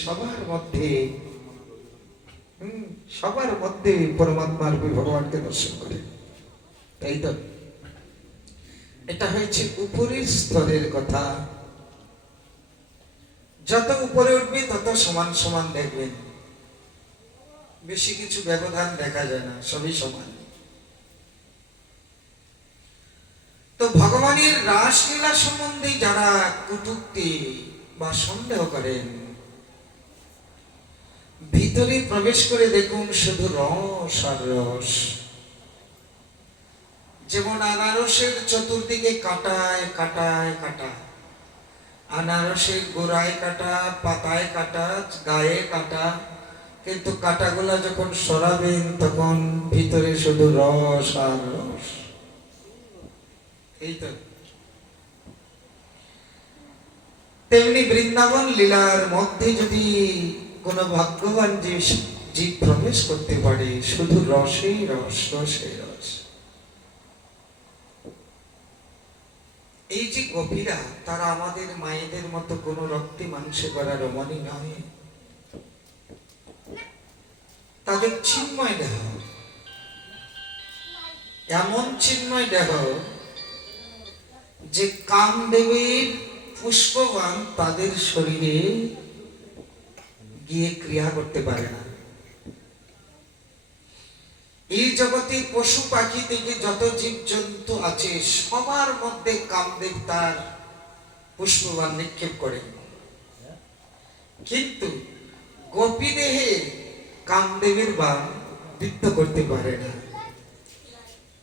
সবার মধ্যে সবার মধ্যে পরমাত্মার ভগবানকে দর্শন করে। তাই তো এটা হয়েছে উপরের স্তরের কথা। যত উপরে উঠবে তত সমান সমান দেখবেন, বেশি কিছু ব্যবধান দেখা যায় না, সবই সমান। তো ভগবানের রাসলীলা সম্বন্ধে যারা কটূক্তি বা সন্দেহ করেন, ভিতরে প্রবেশ করে দেখুন শুধু রস আর রস। যেমন আনারসের চতুর্দিকে কাটায় কাটায় কাটা, আনারসের গোড়ায় কাটা, পাতায় কাটা, গায়ে কাটা, কিন্তু কাটাগুলা যখন সরাবেন তখন ভিতরে শুধু রস আর রস। এই তো তেমনি বৃন্দাবন লীলার মধ্যে যদি কোন ভাগ্যবান জীব প্রবেশ করতে পারে, শুধু রসেই রস, রসেই রস। এই যে গোপীরা, তারা আমাদের মায়েদের মতো কোন রক্তে মাংসে গড়া রমণী নয়। তাদের চিন্ময় দেহ, এমন চিন্ময় দেহ যে কামদেবের পুষ্পবান তাদের শরীরে গিয়ে ক্রিয়া করতে পারে না। এই জগতে পশু পাখি থেকে যত জীব জন্তু আছে, সবার মধ্যে কামদেব তার পুষ্পবান নিক্ষেপ করে, কিন্তু গোপী দেহে কামদেবের বাণ বিদ্ধ করতে পারে না।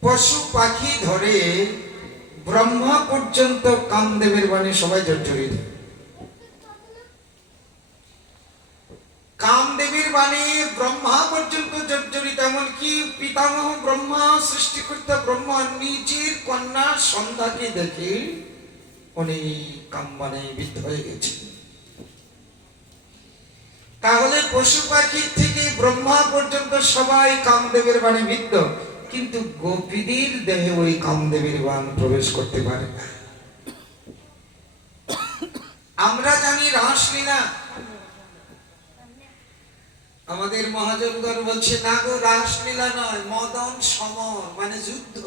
পশু পাখি ধরে ব্রহ্মা পর্যন্ত কামদেবের বাণী সবাই জর্জরিত। কামদেবের বাণী ব্রহ্মা পর্যন্ত জর্জরিত, এমনকি পিতামহ ব্রহ্মা, সৃষ্টিকর্তা ব্রহ্মা নিজের কন্যা সন্ধ্যাকে দেখে উনি কামবাণে বিদ্ধ হয়ে গেছেন। তাহলে পশু পাখি থেকে ব্রহ্মা পর্যন্ত সবাই কামদেবের বাণে বিদ্ধ, কিন্তু গোপীদের দেহে ওই কামদেবের বাণ প্রবেশ করতে পারে না। আমরা জানি রাসলীলা, আমাদের মহাজনগণ বলছে না গো, রাসলীলা নয়, মদন সমর মানে যুদ্ধ।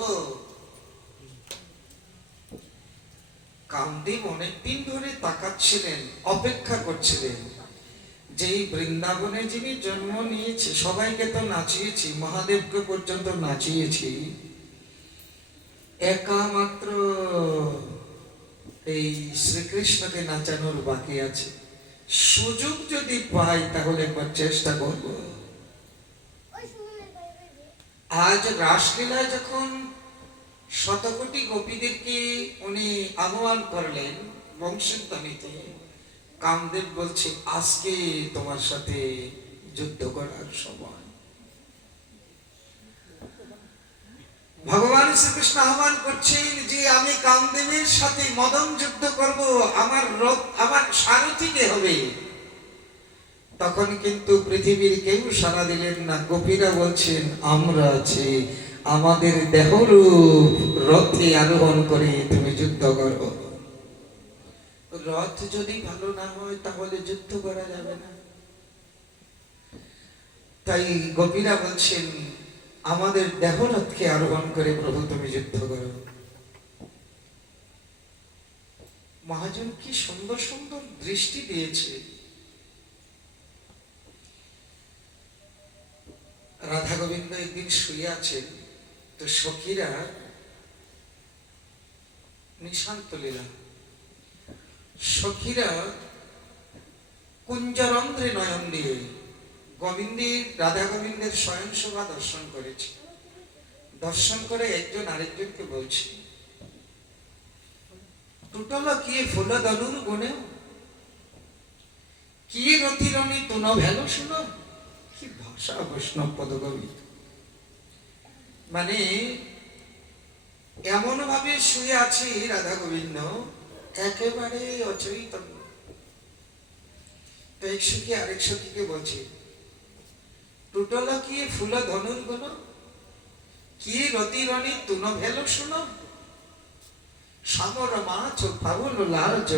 কামদেব অনেকদিন ধরে তাকাচ্ছিলেন, অপেক্ষা করছিলেন যে এই বৃন্দাবনে যিনি জন্ম নিয়েছে, সবাইকে তো নাচিয়েছি, মহাদেবকে পর্যন্ত নাচিয়েছি, একা মাত্র এই শ্রীকৃষ্ণকে নাচানোর বাকি আছে। সুযোগ যদি পাই তাহলে একবার চেষ্টা করব। আজ রাসলীলায় যখন শতকোটি গোপীদেরকে উনি আহ্বান করলেন বংশধ্বনিতে, কামদেব বলছে আজকে তোমার সাথে যুদ্ধ করার সময়। ভগবান শ্রীকৃষ্ণ আহ্বান করছেন যে আমি কামদেবের সাথে মদন যুদ্ধ করব, আমার সারথি কে হবে? তখন কিন্তু পৃথিবীর কেউ সাড়া দিলেন না। গোপীরা বলছেন আমরা আছি, আমাদের দেহরূপ রথে আরোহণ করে তুমি যুদ্ধ করো। রথ যদি ভালো না হয় তাহলে যুদ্ধ করা যাবে না। তাই গোপীরা বলছেন আমাদের দেহরথকে আরোহণ করে প্রভু তুমি যুদ্ধ করো। মহাজন কি সুন্দর সুন্দর দৃষ্টি দিয়েছে। রাধা গোবিন্দ একদিন শুয়ে আছেন, তো সখীরা নিশান্ত লীলা, সখীরা কুঞ্জরন্ধ্রে নয়ন দিয়ে রাধা গোবিন্দের স্বয়ং শোভা দর্শন করেছে। দর্শন করে একজন আরেকজনকে বলছে টুটল কি ফুল দলুর গুণে কি রতিরণী তুন ভেলো শুনো। কি ভাষা বৈষ্ণব পদকবি, মানে এমন ভাবে শুয়ে আছে রাধা গোবিন্দ, একেবারে অচৈতন্য। তো এক সখী আরেক সখীকে বলছে টুটল কি ফুল ধনুর গুণ কি রতিরণী তুন ভেলো শুনো। সমর মাছ ফাউল লাজ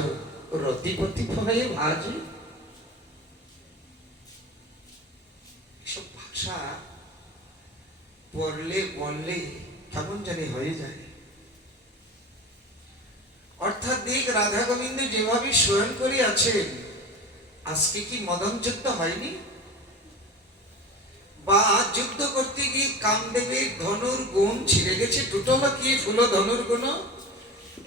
রতিপতি ভয়ে ভাজি। ভাষা পড়লে বললে কেমন জানি হয়ে যায়। অর্থাৎ দেখ, রাধা গোবিন্দ যেভাবে শয়ন করে আছেন, আজকে কি মদন যুদ্ধ হয়নি? বা যুদ্ধ করতে গিয়ে কামদেবের ধনুর গুণ ছিঁড়ে গেছে, টুটলা কি ফুল ধনুর গুণ,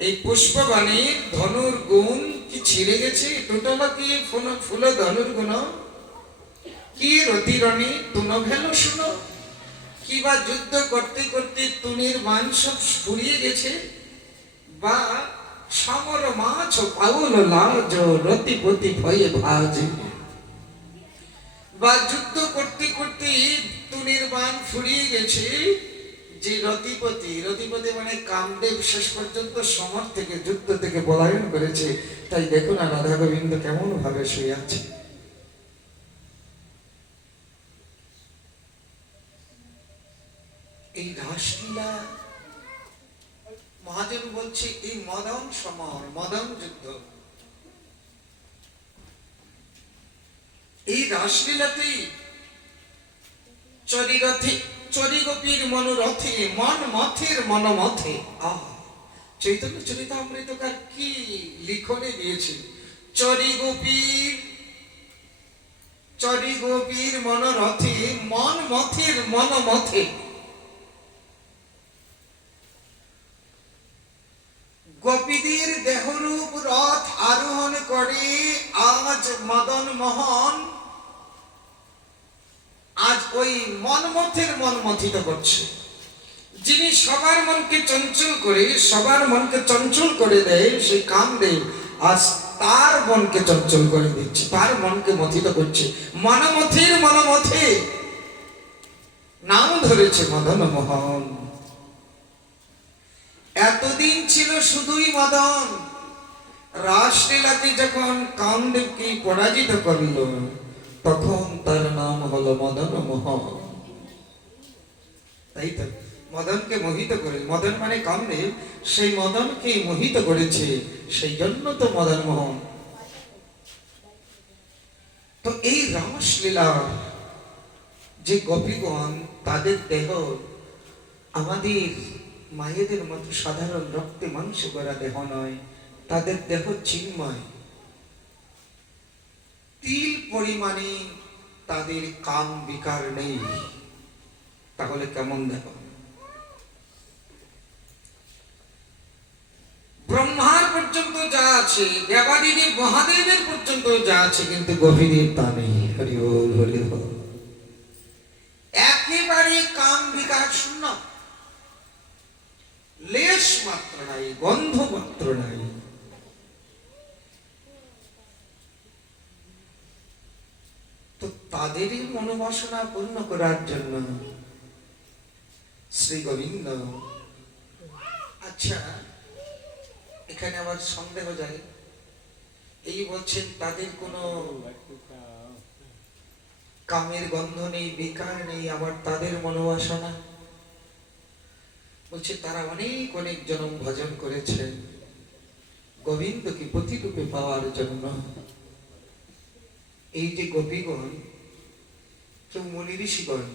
এই পুষ্পবাণীর ধনুর গুণ কি ছিঁড়ে গেছে, টুটলা কি ফুল ধনুর গুণ, কি রতিরণী তুন ভেল শুনো, কিবা যুদ্ধ করতে করতে তুনির মান সব ফুরিয়ে গেছে, বা সমর মাছ পাউল লাজ রতিপতি ভয়ে ভাজ, বা যুদ্ধ করতে করতে তুনির বান ফুরিয়ে গেছে, যে রতিপতি, রতিপতি মানে কামদেব শেষ পর্যন্ত সমর থেকে, যুদ্ধ থেকে পলায়ন করেছে। তাই দেখো না রাধা গোবিন্দ কেমন ভাবে শুয়ে আছে। এই রাসলীলা মহাজন বলছে, এই মদন সমর, মদন যুদ্ধ, এই রাসলীলাতেই চরিরথে চরি গোপীর মনোরথে মন মথের মনমথে। চৈতন্য চরিতামৃতকার কি লিখনে দিয়েছে, চরি গোপীর মনোরথে মন মথের মনমথে। গোপীদের দেহরূপ রথ আরোহণ করে আজ মদন মোহন, আজ ওই মনমথের মনমথিত করছে। যিনি সবার মনকে চঞ্চল করে, সবার মনকে চঞ্চল করে দেয়, সেই কামদেব আজ তার মনকে চঞ্চল করে দিচ্ছে, তার মনকে মথিত করছে। মনমথির মনমথে নাম ধরেছে মদন মোহন। এতদিন ছিল শুধুই মদন, রাসলীলাকে যখন কামদেবকে পরাজিত করল, তখন তার নাম হলো মদন মোহন। তাই তো মদনকে মোহিত করে, মদন মানে কামদেব, সেই মদনকে মোহিত করেছে, সেই জন্য তো মদন মোহন। তো এই রাসলীলা যে গোপীগণ, তাদের দেহ আমাদের মায়েদের মতো সাধারণ রক্তে মাংস করা দেহ নয়, তাদের দেহ চিন্ময়। তিল পরিমাণে তাদের কাম বিকার নেই। তাহলে কেমন দেখো, ব্রহ্মার পর্যন্ত যা আছে, দেবাদিদেব মহাদেবের পর্যন্ত যা আছে, কিন্তু গোপীদের তা নেই। হরি বল হরি বল। একেবারে কাম বিকার শূন্য, লেশ মাত্র নাই, গন্ধ মাত্র নাই। তো তাদেরই মনোবাসনা পূর্ণ করার জন্য শ্রী গোবিন্দ। আচ্ছা, এখানে আবার সন্দেহ যায়, এই বলছেন তাদের কোনো কামের গন্ধ নেই, বিকার নেই, আবার তাদের মনোবাসনা। বলছে তারা অনেক অনেক জন্ম ভজন করেছেন গোবিন্দকে প্রতিরূপে পাওয়ার জন্য। এই যে গোপীগণ, কেউ মুনি ঋষিগণ,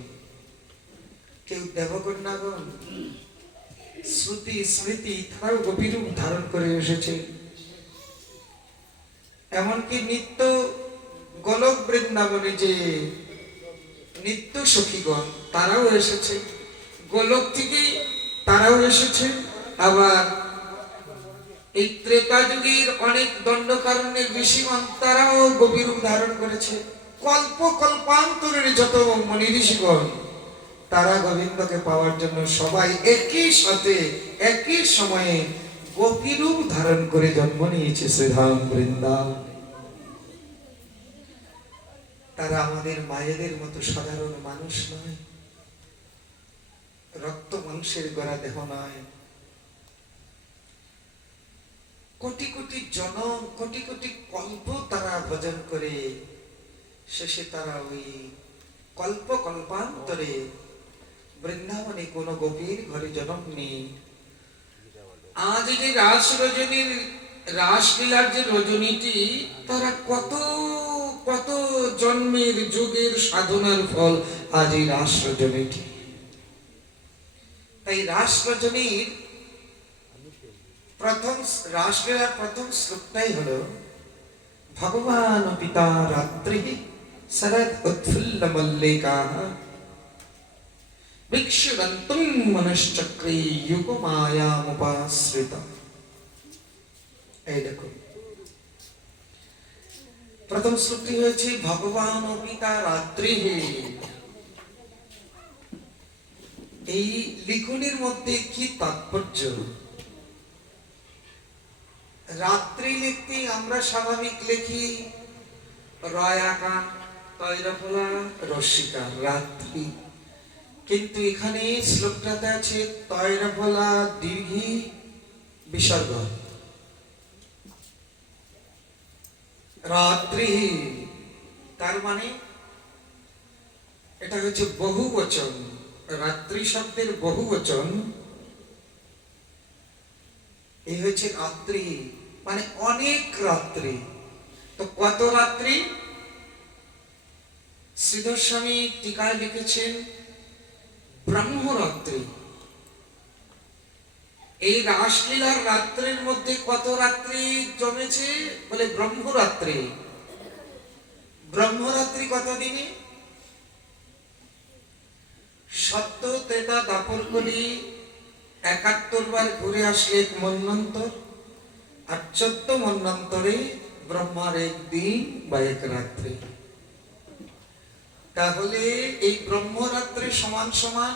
কেউ দেবকন্যাগণ, শ্রুতি স্মৃতি, তারাও গোপীরূপ ধারণ করে এসেছে। এমনকি নিত্য গোলক বৃন্দাবনে যে নিত্য সখীগণ, তারাও এসেছে গোলক থেকে, তারাও এসেছে। আবার এই ত্রেতা যুগের অনেক দণ্ডকারণ্যের ঋষিগণ, তারাও গোপীরূপ ধারণ করেছে। কল্প কল্পান্তরের যত মুনি ঋষিগণ, তারা গোবিন্দকে পাওয়ার জন্য সবাই একই সাথে একই সময়ে গোপীরূপ ধারণ করে জন্ম নিয়েছে শ্রীধাম বৃন্দাবন। তারা আমাদের মায়েদের মতো সাধারণ মানুষ নয়, রক্ত মাংসের গড়া দেহ নয়। কোটি কোটি জনম, কোটি কোটি কল্প তারা ভজন করে, শেষে তারা ওই কল্প কল্পান্তরে বৃন্দাবনে কোন গোপীর ঘরে জন্ম নেই। আজ যে রাস রজনীর, রাসলীলার যে রজনীটি, তারা কত কত জন্মের যুগের সাধনার ফল আজ এই রাস রজনীটি। তাই রাস রজনীর প্রথম রাসলীলার প্রথম শ্লোকটাই হলো ভগবান পিতা রাত্রি শরদ উৎফুল্ল মল্লিকা বিক্ষুরন্তুম মনশ্চক্রে যুগ মায়ামুপাশ্রিত। এই দেখুন প্রথম শ্লোকটি হয়েছে ভগবান পিতা রাত্রি। এই লিখনের মধ্যে কি তাৎপর্য? রাত্রি লিখতে আমরা স্বাভাবিক লিখি রয়াকা তৈরফলা রসিকা রাত্রি, কিন্তু এখানে শ্লোকটাতে আছে তৈরফলা দীর্ঘি বিসর্গ রাত্রি। তার মানে এটা হচ্ছে বহু বচন, রাত্রি শব্দের বহু বচন। এই হচ্ছে রাত্রি মানে অনেক রাত্রি। তো কত রাত্রি? শ্রীধর স্বামী টিকায় লিখেছেন ব্রহ্মরাত্রি। এই রাসলীলার রাত্রির মধ্যে কত রাত্রি জমেছে বলে ব্রহ্মরাত্রি। ব্রহ্মরাত্রি কত দিনে? সত্য ত্রেতা দাপর কলি ৭১ বার ঘুরে আসলে এক মন্বন্তর, আর ১৪ মন্বন্তরে ব্রহ্মার একদিন বা এক রাত্রি। তাহলে এই ব্রহ্মরাত্রি সমান সমান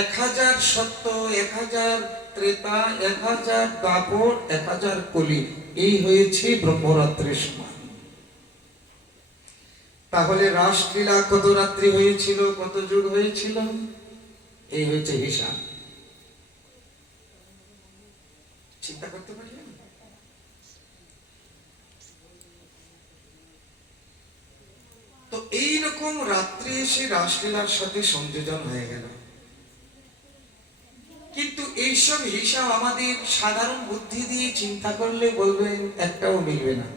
১০০০ সত্য, ১০০০ ত্রেতা, ১০০০ দাপর, ১০০০ কলি, এই হয়েছে ব্রহ্মরাত্রির সমান। তাহলে রাসলীলা কত রাত্রি হয়েছিল, কত যুগ হয়েছিল? এই হয়েছে হিসাব। চিন্তা করতে পারলেন? তো এইরকম রাত্রি এসে রাসলীলার সাথে সংযোজন হয়ে গেল। কিন্তু এইসব হিসাব আমাদের সাধারণ বুদ্ধি দিয়ে চিন্তা করলে বলবেন একটাও মিলবে না।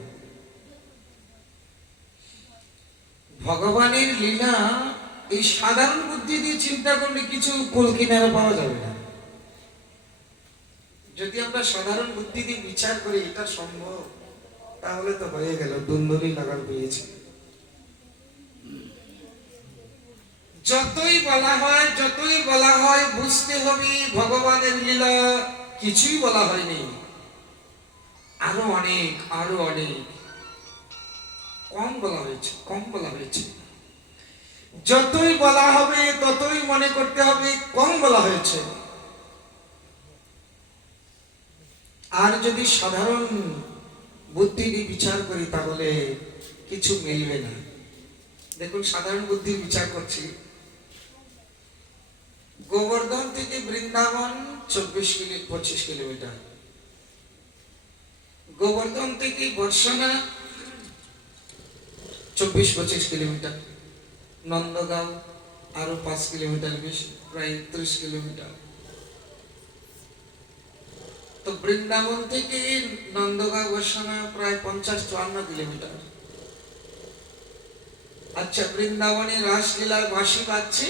ভগবানের লীলা এই সাধারণ বুদ্ধি দিয়ে চিন্তা করলে কিছু কুল কিনারা পাওয়া যাবে না। যদি আমরা সাধারণ বুদ্ধি দিয়ে বিচার করি এটা সম্ভব, তাহলে তো হয়ে গেল দুন্দুরি লাগার পেয়েছে। যতই বলা হয় বুঝতে হবে ভগবানের লীলা কিছুই বলা হয়নি, আরো অনেক কম বলা হয়েছে। যতই বলা হবে ততই মনে করতে হবে কম বলা হয়েছে। আর যদি সাধারণ বুদ্ধি দিয়ে বিচার করি তাহলে কিছু মিলবে না। দেখুন সাধারণ বুদ্ধির বিচার করছি, গোবর্ধন থেকে বৃন্দাবন ২৪-২৫ কিলোমিটার, গোবর্ধন থেকে বর্ষনা ২৪-২৫ কিলোমিটার, নন্দগাঁও আরো ৫ কিলোমিটার বেশি, প্রায় ৩০ কিলোমিটার। তো বৃন্দাবন থেকে নন্দগাঁও বর্ষনা প্রায় ৫০-৫৪ কিলোমিটার। আচ্ছা, বৃন্দাবনে রাসলীলার বাঁশি বাজছে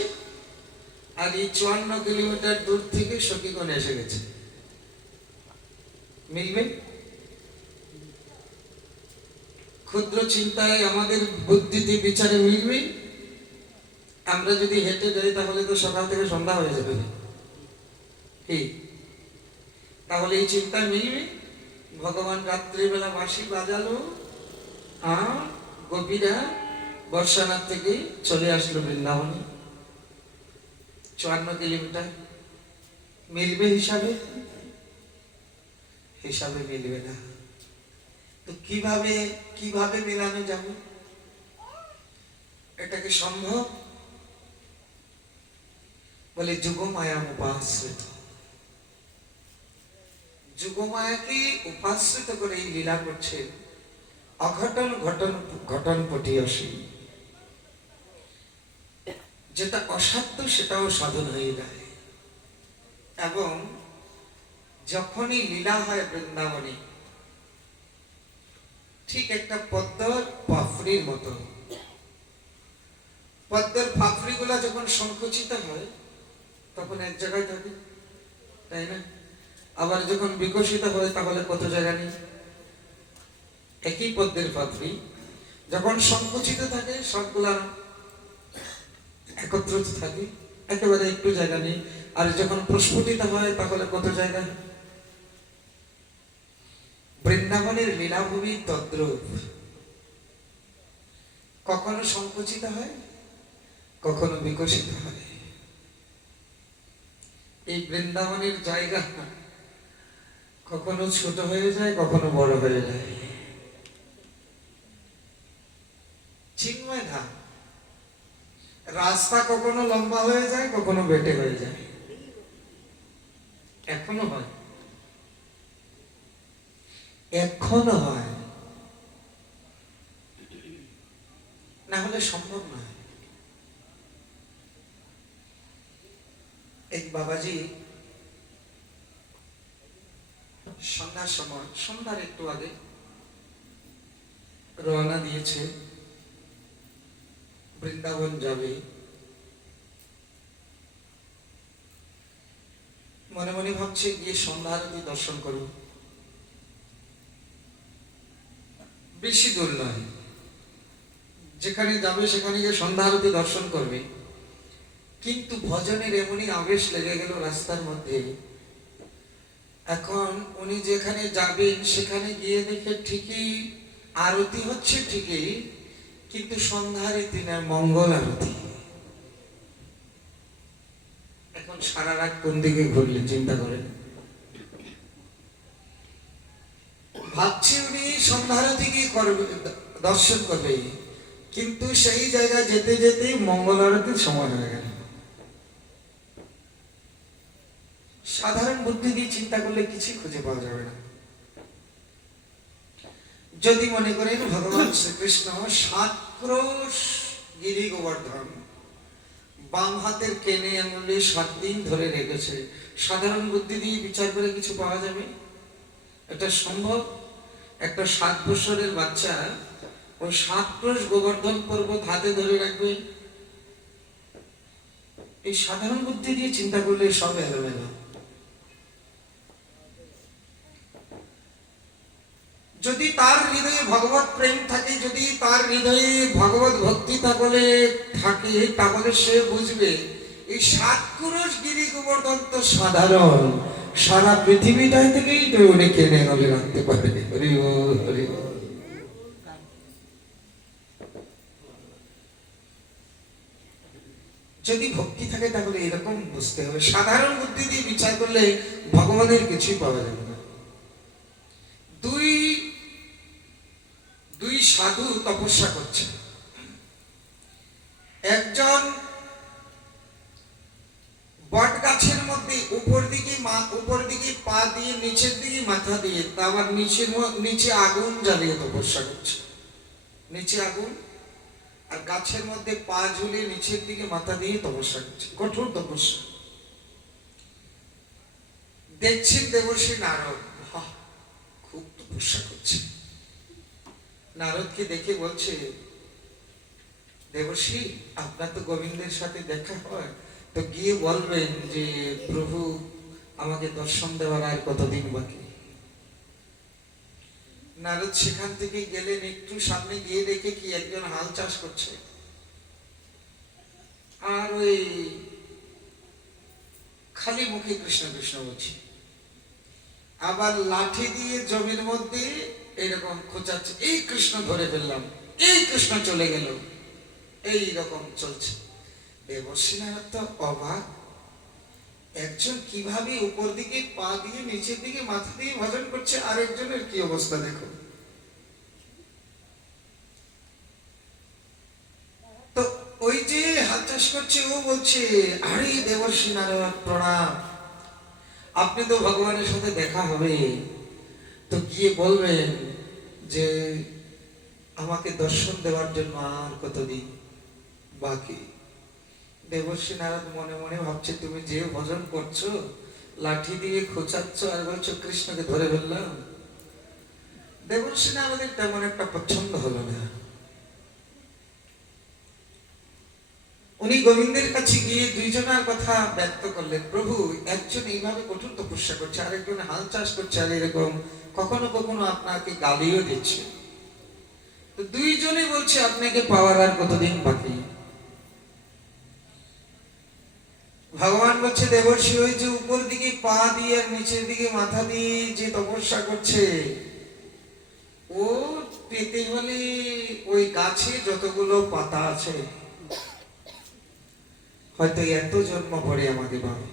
আর এই ৫৪ কিলোমিটার দূর থেকে সখীগণ এসে গেছে, মিলবে? ক্ষুদ্র চিন্তায় আমাদের বুদ্ধিতে বিচারে মিলবে? আমরা যদি হেঁটে যাই তাহলে তো সকাল থেকে সন্ধ্যা হয়ে যাবে, কি? তাহলে এই চিন্তা মিলবে? ভগবান রাত্রিবেলা বাঁশি বাজালো আর গোপীরা বর্ষানাথ থেকে চলে আসলো বৃন্দাবনে, ৫৪ কিলোমিটার, মিলবে হিসাবে? হিসাবে মিলবে না। তো কিভাবে মেলানো যাবে? এটাকে সম্ভব বলে যুগমায়া উপাশ্রিত। যুগমায়াকে উপাশ্রিত করে এই লীলা করছে অঘটন ঘটন পটিয়সী। যেটা অসাধ্য সেটাও সাধন হয়ে যায়। এবং যখনই লীলা হয় বৃন্দাবনে ঠিক একটা পদ্মর পাপড়ির মতো পদ্মের পাপড়িগুলা যখন সংকুচিত হয় তখন এক জায়গায় থাকে, তাই না? আবার যখন বিকশিত হয় তাহলে কত জায়গা নেই। একই পদ্মের পাপড়ি যখন সংকুচিত থাকে সবগুলা একত্রিত থাকে, একেবারে একটু জায়গা নেই। আর যখন প্রস্ফুটিত হয় তাহলে কত জায়গা। বৃন্দাবনের লীলাভূমি তদ্রূপ, কখনো সংকুচিত হয়, কখনো বিকশিত হয়। এই বৃন্দাবনের জায়গা কখনো ছোট হয়ে যায়, কখনো বড় হয়ে যায়। চিন্ময় ধাম, রাস্তা কখনো লম্বা হয়ে যায়, কখনো বেটে হয়ে যায়, এখনো হয়, এখনো হয়, না হলে সম্ভব নয়। এক বাবাজি সন্ধ্যার সময়, সন্ধ্যার একটু আগে রওনা দিয়েছে, বৃন্দাবন যাবে। মনে মনে ভাবছে গিয়ে সন্ধ্যা আরতি দর্শন করব। বেশি দূর নয়, যেখানে যাবে সেখানে গিয়ে সন্ধ্যা আরতি দর্শন করবে। কিন্তু ভজনের এমনই আবেশ লেগে গেল রাস্তার মধ্যে, এখন উনি যেখানে যাবেন সেখানে গিয়ে দেখে ঠিকই আরতি হচ্ছে ঠিকই, কিন্তু সন্ধ্যা আরতি না, মঙ্গল আরতি। এখন সারা রাত কোন দিকে ঘুরলেন চিন্তা করেন। ভাবছি উনি সন্ধ্যা আরতি কি করবে, দর্শন করবে, কিন্তু সেই জায়গায় যেতে যেতেই মঙ্গল আরতির সময় হয়ে গেল। সাধারণ বুদ্ধি দিয়ে চিন্তা করলে কিছু খুঁজে পাওয়া যাবে না। যদি মনে করেন ভগবান শ্রীকৃষ্ণ 7 ক্রোশ গিরি গোবর্ধন বাম হাতের কেনে আঙুলে 7 দিন ধরে রেখেছে, সাধারণ বুদ্ধি দিয়ে বিচার করে কিছু পাওয়া যাবে? এটা সম্ভব? একটা 7 বছরের বাচ্চা ওই 7 ক্রোশ গোবর্ধন পর্বত হাতে ধরে রাখবে? এই সাধারণ বুদ্ধি দিয়ে চিন্তা করলে সব এলোমেলো। যদি তার হৃদয়ে ভগবত প্রেম থাকে, যদি তার হৃদয়ে ভগবত ভক্তি তাহলে থাকে, তাহলে সে বুঝবে এই 7 ক্রোশ গিরি গোবর্ধন তো সাধারণ, সারা পৃথিবীটা থেকেই তো উনি কেনে গলে রাখতে পারে। হরি বল, হরি বল। যদি ভক্তি থাকে তাহলে এরকম বুঝতে হবে। সাধারণ বুদ্ধি দিয়ে বিচার করলে ভগবানের কিছুই পাওয়া যাবে না। দুই সাধু তপস্যা করছে। একজন বট গাছের মধ্যে উপর দিকে পা দিয়ে নিচের দিকে মাথা দিয়ে, আবার নিচে আগুন জ্বালিয়ে তপস্যা করছে। নিচে আগুন আর গাছের মধ্যে পা ঝুলিয়ে নিচের দিকে মাথা দিয়ে তপস্যা করছে, কঠোর তপস্যা। দেখছেন দেবর্ষি নারদ, খুব তপস্যা করছে। নারদকে দেখে বলছে, দেবর্ষি আপনার তো গোবিন্দের সাথে দেখা হয়, তো গিয়ে বলবেন যে প্রভু আমাকে দর্শন দেওয়ার আর কতদিন বাকি। নারদ সেখান থেকে গেলেন, একটু সামনে গিয়ে দেখে কি একজন হাল চাষ করছে, আর ওই খালি মুখে কৃষ্ণ কৃষ্ণ বলছে, আবার লাঠি দিয়ে জমির মধ্যে এইরকম খোঁচাচ্ছে, এই কৃষ্ণ ধরে ফেললাম, এই কৃষ্ণ চলে গেল, এই রকম চলছে। দেবর্ষি নারদ তো অবাক, একজন কিভাবে উপর দিকে পা দিয়ে নিচের দিকে মাথা দিয়ে ভজন করছে, আর একজনের কি অবস্থা দেখো। তো ওই যে হাল চাষ করছে ও বলছে, আরে দেবর্ষি নারদ প্রণাম, আপনি তো ভগবানের সাথে দেখা হবে, তো গিয়ে বলবেন যে আমাকে দর্শন দেওয়ার জন্য আর কতদিন বাকি। দেবর্ষি নারদ মনে মনে ভাবছে, তুমি যে ভজন করছো, লাঠি দিয়ে খোঁচাচ্ছ আর বলছো কৃষ্ণকে ধরে ফেললাম। দেবর্ষি নারদের তেমন একটা পছন্দ হলো না। উনি গোবিন্দের কাছে গিয়ে দুইজনের কথা ব্যক্ত করলেন, প্রভু একজন এইভাবে কঠোর তপস্যা করছে, আরেকজন হাল চাষ করছে, আর এরকম কখনো কখনো আপনাকে গালিও দিচ্ছে, তো দুইজনে বলছে আপনাকে পাওয়ার আর কতদিন বাকি? ভগবান বলছে, দেবর্ষি ওই যে উপর দিকে পা দিয়ে আর নিচের দিকে মাথা দিয়ে যে তপস্যা করছে, ও পেতে হলে ওই গাছে যতগুলো পাতা আছে হয়তো এত জন্ম পরে আমাকে পাবে।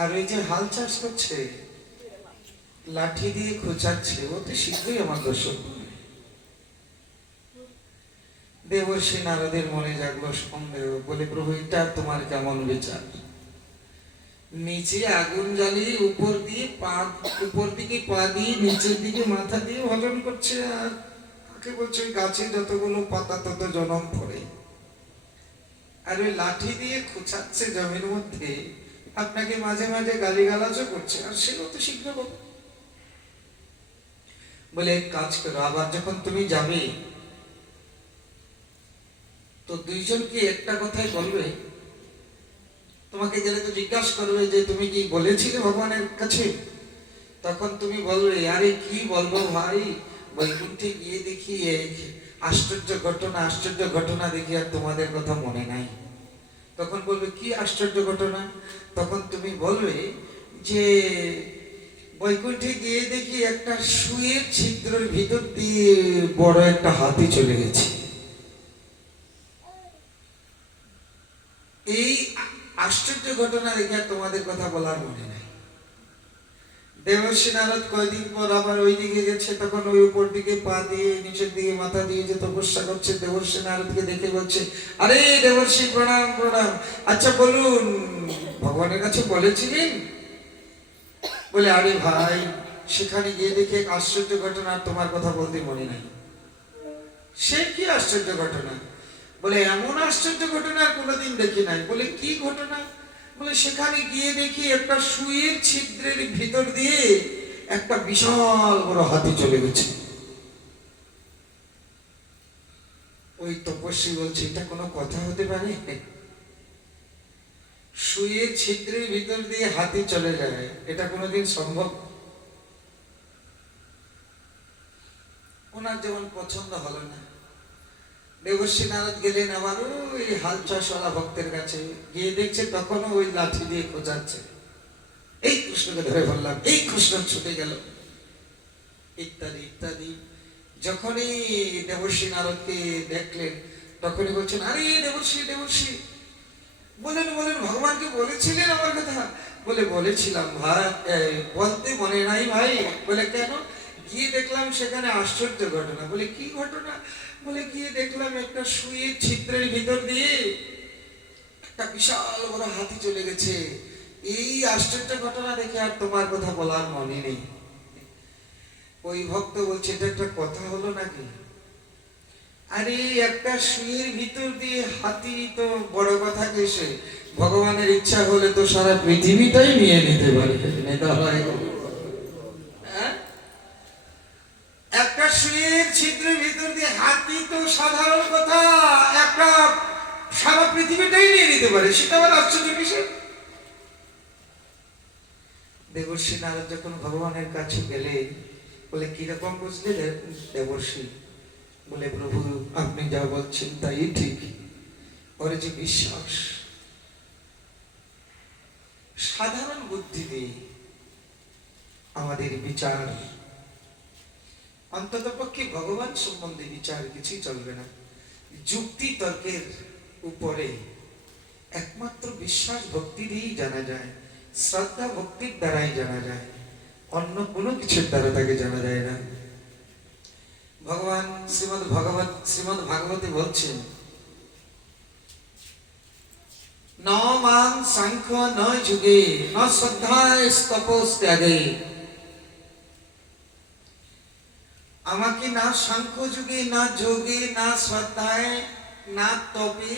আর ওই যে হাল চাষ করছে, লাঠি দিয়ে খোঁচাচ্ছে, ও তো শীঘ্রই আমার দর্শন পাবে। দেবর্ষি নারদের মনে জাগলো সন্দেহ, বলে, প্রভু এটা তোমার কেমন বিচার? নিচে আগুন জ্বালিয়ে উপর দিকে পা দিয়ে নিচের দিকে মাথা দিয়ে ভজন করছে, আর তাকে বলছে ওই গাছে যতগুলো পাতা তত জনম পড়ে, আর ওই লাঠি দিয়ে খোঁচাচ্ছে জমির মধ্যে, আপনাকে মাঝে মাঝে গালিগালাজও করছে, আর সেও তো শীঘ্র হবে। বলে এক কাজ করো, আবার যখন তুমি যাবে তো দুইজনকে একটা কথাই বলবে, তোমাকে গেলে তো জিজ্ঞাসা করবে যে তুমি কি বলেছিলে ভগবানের কাছে, তখন তুমি বলবে, আরে কি বলবো ভাই, বৈকুণ্ঠে গিয়ে দেখি আশ্চর্য ঘটনা দেখি আর তোমাদের কথা মনে নাই। তখন বলবে, কি আশ্চর্য ঘটনা? তখন তুমি বলবে যে বৈকুণ্ঠে গিয়ে দেখি একটা সুয়ের ছিদ্রের ভিতর দিয়ে বড় একটা হাতি চলে গেছে। এই আশ্চর্য ঘটনা দেখে আর তোমাদের কথা বলার মনে নাই। দেবর্ষি নারদ কয়দিন পর আবার ওই দিকে গেছে, তখন ওই উপর দিকে পা দিয়ে নিচের দিকে মাথা দিয়ে যে তপস্যা করছে, দেবর্ষি নারদকে দেখে বলছে, আরে দেবর্ষি প্রণাম প্রণাম, আচ্ছা বলুন ভগবানের কাছে বলেছিলেন? বলে, আরে ভাই সেখানে গিয়ে দেখে এক আশ্চর্য ঘটনা, আর তোমার কথা বলতে মনে নাই। সে কি আশ্চর্য ঘটনা? বলে, এমন আশ্চর্য ঘটনা আর কোনোদিন দেখি নাই। বলে, কি ঘটনা? বলে, সেখানে গিয়ে দেখি একটা সুইয়ের ছিদ্রের ভিতর দিয়ে একটা বিশাল বড় হাতি চলে গেছে। ওই তপস্বী বলছে, এটা কোনো কথা হতে পারে? সুইয়ের ছিদ্রের ভিতর দিয়ে হাতি চলে যায়, এটা কোনোদিন সম্ভব? ওনার যেমন পছন্দ হলো না। দেবর্ষি নারদ গেলেন আবার ওই হাল চাষওয়ালা ভক্তের কাছে, গিয়ে দেখছে তখনও ওই লাঠি দিয়ে খোঁচাচ্ছে, এই কৃষ্ণকে ধরে ফেললাম, এই কৃষ্ণ ছুটে গেল, ইত্যাদি ইত্যাদি। যখনই দেবর্ষি নারদকে দেখলেন তখনই বলছেন, আরে দেবর্ষি বলেন ভগবানকে বলেছিলেন আমার কথা? বলে, বলেছিলাম ভাই, বলতে মনে নাই ভাই। বলে, কেন? গিয়ে দেখলাম সেখানে আশ্চর্য ঘটনা। বলে, কি ঘটনা? বলে, গিয়ে দেখলাম একটা সুইয়ের ছিদ্রের ভিতর দিয়ে একটা বিশাল বড় হাতি চলে গেছে। এই আশ্চর্য ঘটনা দেখে আর তোমার কথা বলার মনে নেই। ওই ভক্ত বলছে, এটা একটা কথা হলো নাকি? আরে একটা সুইয়ের ভিতর দিয়ে হাতি তো বড় কথা কেসে, ভগবানের ইচ্ছা হলে তো সারা পৃথিবীটাই নিয়ে নিতে পারে। একটা সুইয়ের ছিদ্রের ভিতর দিয়ে হাতি তো সাধারণ কথা, একটা সারা পৃথিবীটাই নিয়ে নিতে পারে, সেটা আবার আশ্চর্য কিসের? দেবর্ষি নারদ যখন ভগবানের কাছে গেলেন, বলে, কিরকম বুঝলে দেবর্ষি? বলে, প্রভু আপনি যা বলছেন তাই ঠিক, ওর যে বিশ্বাস সাধারণ বুদ্ধি দিয়ে আমাদের বিচার, অন্তত পক্ষে ভগবান সম্বন্ধে বিচার কিছুই চলবে না। যুক্তি তর্কের উপরে একমাত্র বিশ্বাস ভক্তি দিয়েই জানা যায়, শ্রদ্ধা ভক্তির দ্বারাই জানা যায়, অন্য কোনো কিছুর দ্বারা তাকে জানা যায় না। ভগবান শ্রীমদ ভাগবতে বলছেন, ন মান সাংখ্য ন যুগে ন শ্রদ্ধায় তপস ত্যাগে। আমাকে না সাংখ্য যুগে, না যোগে, না শ্রদ্ধায়, না তপে,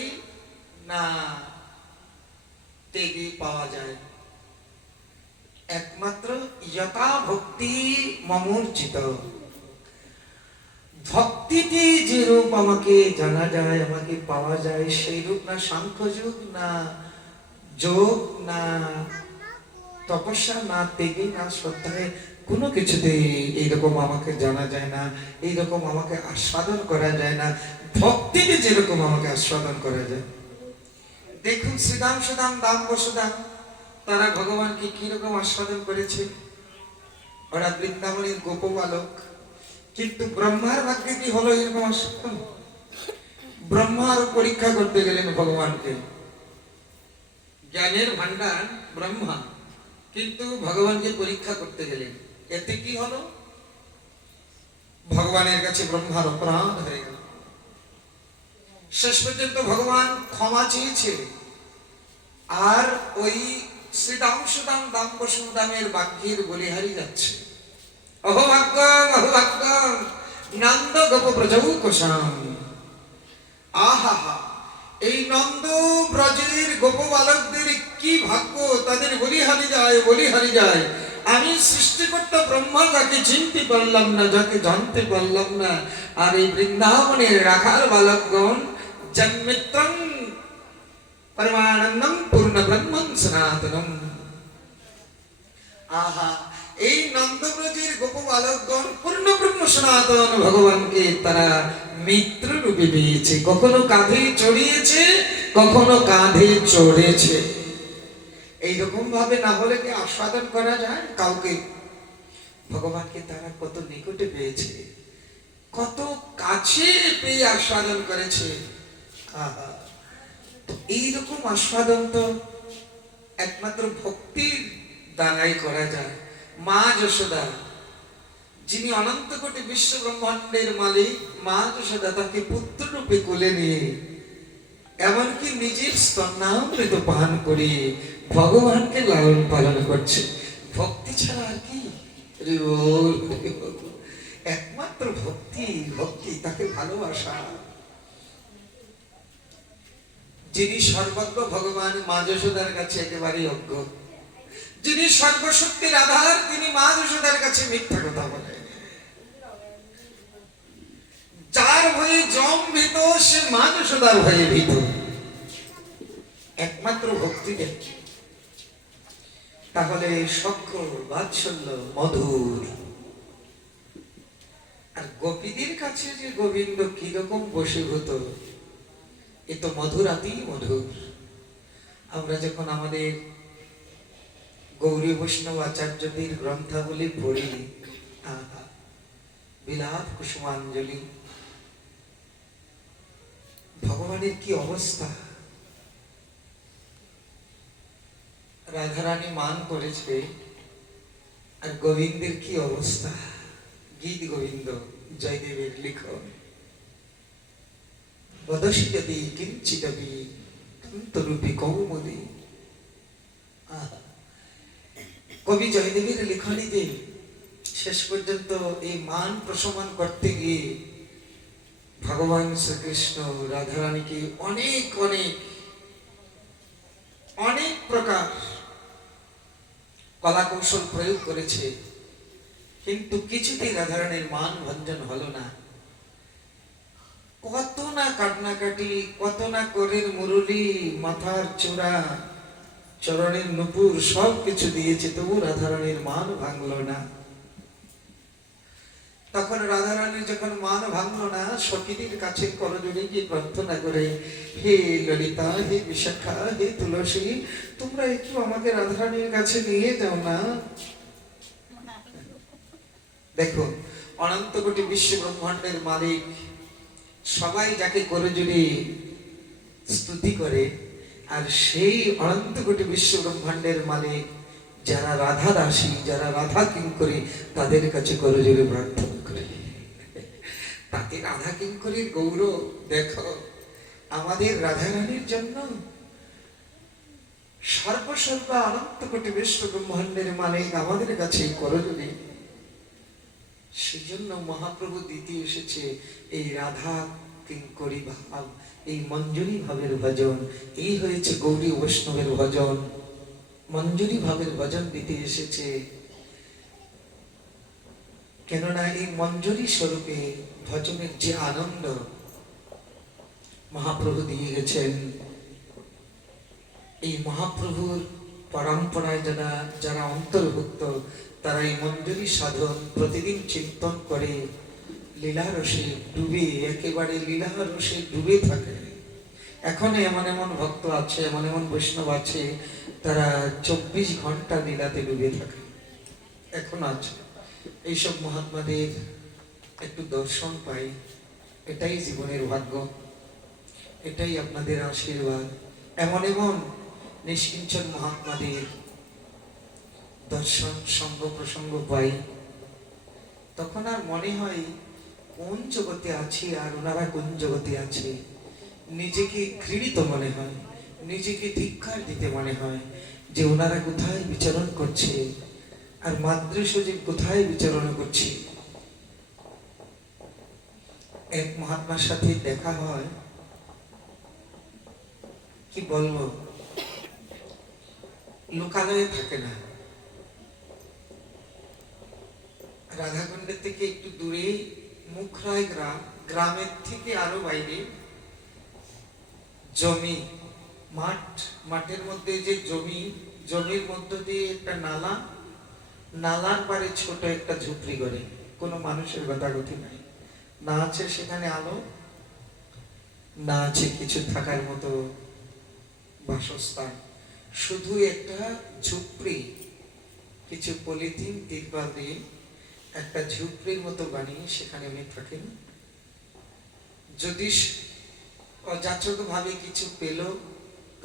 না ত্যাগে পাওয়া যায়। একমাত্র যথা ভক্তি মমূর্জিত, ভক্তিতে যে রূপ আমাকে জানা যায়, আমাকে পাওয়া যায়, সেই রূপ না সাংখ্যযোগ, না যোগ, না তপস্যা, না তেগে, না শ্রদ্ধায়, কোনো কিছুতে এইরকম আমাকে জানা যায় না, এইরকম আমাকে আস্বাদন করা যায় না। ভক্তিতে যেরকম আমাকে আস্বাদন করা যায়। দেখুন শ্রীদাম সুদাম দাম বসুদাম, তারা ভগবানকে কিরকম আস্বাদন করেছে। ওরা বৃন্দাবনের গোপ বালক, কিন্তু ব্রহ্মার ভাগ্যে কি হলো এরকম আস্বাদন? ব্রহ্মার পরীক্ষা করতে গেলেন ভগবানকে। জ্ঞানের ভান্ডার ব্রহ্মা, কিন্তু ভগবানকে পরীক্ষা করতে গেলেন। এতে কি হলো? ভগবানের কাছে ব্রহ্মার অপরাধ হয়ে গেল। শেষ পর্যন্ত ভগবান ক্ষমা চেয়েছে, আর ওই শ্রীদাম সুদাম দাম বসুদামের ভাগ্যের বলিহারি যাচ্ছে। অহভাগ্যম অহভাগ্যম নন্দ গোপ ব্রজৌ কোশাম। আহা, এই নন্দ ব্রজের গোপ বালকদের কি ভাগ্য, তাদের বলিহারি যায়, বলিহারি যায়। আমি সৃষ্টিকর্তা ব্রহ্মা যাকে চিনতে পারলাম না, যাকে জানতে পারলাম না, আর এই বৃন্দাবনের রাখাল বালকগণ জন্মিত্রং পরমানন্দম পূর্ণ ব্রহ্মং সনাতনম। আহা, এই নন্দব্রজের গোপ বালকগণ পূর্ণ ব্রহ্ম সনাতন ভগবানকে তারা মিত্র রূপে পেয়েছে। কখনো কাঁধে চড়িয়েছে, কখনো কাঁধে চড়েছে। এইরকম ভাবে না হলে কি আস্বাদন করা যায় কাউকে? ভগবানকে তারা কত নিকটে পেয়েছে, কত কাছে পেয়ে আস্বাদন করেছে। আহা, এইরকম আস্বাদন তো একমাত্র ভক্তির দ্বারাই করা যায়। মা যশোদা, যিনি অনন্ত কোটি বিশ্ব ব্রহ্মাণ্ডের মালিক, মা যশোদা তাকে পুত্র রূপে কোলে নিয়ে এমনকি নিজের স্তন্যামৃত পান করে ভগবানকে লালন পালন করছে। ভক্তি ছাড়া আর কি? একমাত্র ভক্তি, ভক্তি তাকে ভালোবাসা। যিনি সর্বজ্ঞ ভগবান মা যশোদার কাছে একেবারেই অজ্ঞ। যিনি সর্বশক্তির আধার, তিনি মা যশোদার কাছে মিথ্যা কথা বলে। যার ভয়ে জম ভীত, সে মা যশোদার ভয়ে ভীত। একমাত্র ভক্তি দেখ। তাহলে সখ্য বাৎসল্য মধুর। আর গোপীদের কাছে যে গোবিন্দ কিরকম বশীভূত, এ তো মধুরাতি মধুর। আমরা যখন আমাদের গৌরী বৈষ্ণব আচার্যদের গ্রন্থাবলী পড়ি, বিলাপ কুসুমাঞ্জলি, ভগবানের কি অবস্থা! রাধারানী মান করেছে, আর গোবিন্দের কি অবস্থা! গীত গোবিন্দ জয়দেবের লিখন। বদশিতবি কিঞ্চিদবি তরুপি কৌমুদী। কবি জয়দেবের লিখনীতে শেষ পর্যন্ত এই মান প্রশমান করতে গিয়ে ভগবান শ্রীকৃষ্ণ রাধারানীকে অনেক অনেক অনেক প্রকার কলা কৌশল প্রয়োগ করেছে, কিন্তু কিছুতেই রাধারানীর মান ভঞ্জন হলো না। কত না কাটনাকাটি, কত না করের মুরলি, মাথার চূড়া, চরণের নুপুর সব কিছু দিয়েছে, তবু রাধারানীর মান ভাঙলো না। তখন রাধারানীর যখন মান ভাঙলো না, সখীদের কাছে করজোড়ে গিয়ে প্রার্থনা করে, হে ললিতা, হে বিশাখা, হে তুলসী, তোমরা একটু আমাকে রাধারানীর কাছে নিয়ে যাও না। দেখুন, অনন্ত কোটি বিশ্ব ব্রহ্মাণ্ডের মালিক, সবাই যাকে করজোড়ে স্তুতি করে, আর সেই অনন্ত কোটি বিশ্ব ব্রহ্মাণ্ডের মালিক যারা রাধা দাসী, যারা রাধা কিঙ্করী, তাদের কাছে করজোড়ে প্রার্থনা করে। তাতে রাধা কিঙ্করীর গৌরব দেখো। আমাদের রাধারানীর জন্য সর্বসর্বা অনন্ত কোটি বিশ্ব ব্রহ্মাণ্ডের মালিক আমাদের কাছে করজোড়ে। সেই জন্য মহাপ্রভু দিতে এসেছে এই রাধা কিঙ্করী ভাব, এই মঞ্জুরি ভাবের ভজন। এই হয়েছে গৌরী বৈষ্ণবের ভজন, মঞ্জুরি ভাবের ভজন দিতে এসেছে। কেননা এই মঞ্জুরি স্বরূপে ভজনের যে আনন্দ মহাপ্রভু দিয়ে গেছেন, এই মহাপ্রভুর পরম্পরায় যারা যারা অন্তর্ভুক্ত, তারা এই মঞ্জুরি সাধন প্রতিদিন চিন্তন করে লীলারসে ডুবে, একেবারে লীলারসে ডুবে থাকে। এখন এমন এমন ভক্ত আছে, এমন এমন বৈষ্ণব আছে, তারা 24 ঘন্টা লীলাতে ডুবে থাকে। এখন আছে এইসব মহাত্মাদের একটু দর্শন পাই, এটাই জীবনের ভাগ্য, এটাই আপনাদের আশীর্বাদ। এমন এমন নিষ্কিঞ্চন মহাত্মাদের দর্শন সঙ্গ প্রসঙ্গ পাই, তখন আর মনে হয় কোন জগতে আছি আর ওনারা কোন জগতে আছে। নিজেকে ঘৃণিত মনে হয়, নিজেকে ধিক্কার দিতে মনে হয় যে ওনারা কোথায় বিচরণ করছে আর মাতৃসজীব কোথায় বিচরণ করছে। এক মহাত্মার সাথে দেখা হয়, কি বলবো, লোকালয়ে থাকে না, রাধাকুণ্ডের থেকে একটু দূরে মুখরায় গ্রাম, গ্রামের থেকে আরো বাইরে জমি, মাঠ, মাঠের মধ্যে যে জমি, জমির মধ্য দিয়ে একটা নালা, নালার পারে ছোট একটা ঝুপড়ি করে, কোনো মানুষের গতাগতি নাই, না আছে সেখানে আলো, না আছে কিছু থাকার মতো বাসস্থান, শুধু একটা ঝুপড়ি, কিছু পলিথিন তিরপাল দিয়ে একটা ঝুপড়ির মতো বানিয়ে সেখানে উনি থাকেন। যদি অযাচক ভাবে কিছু পেল,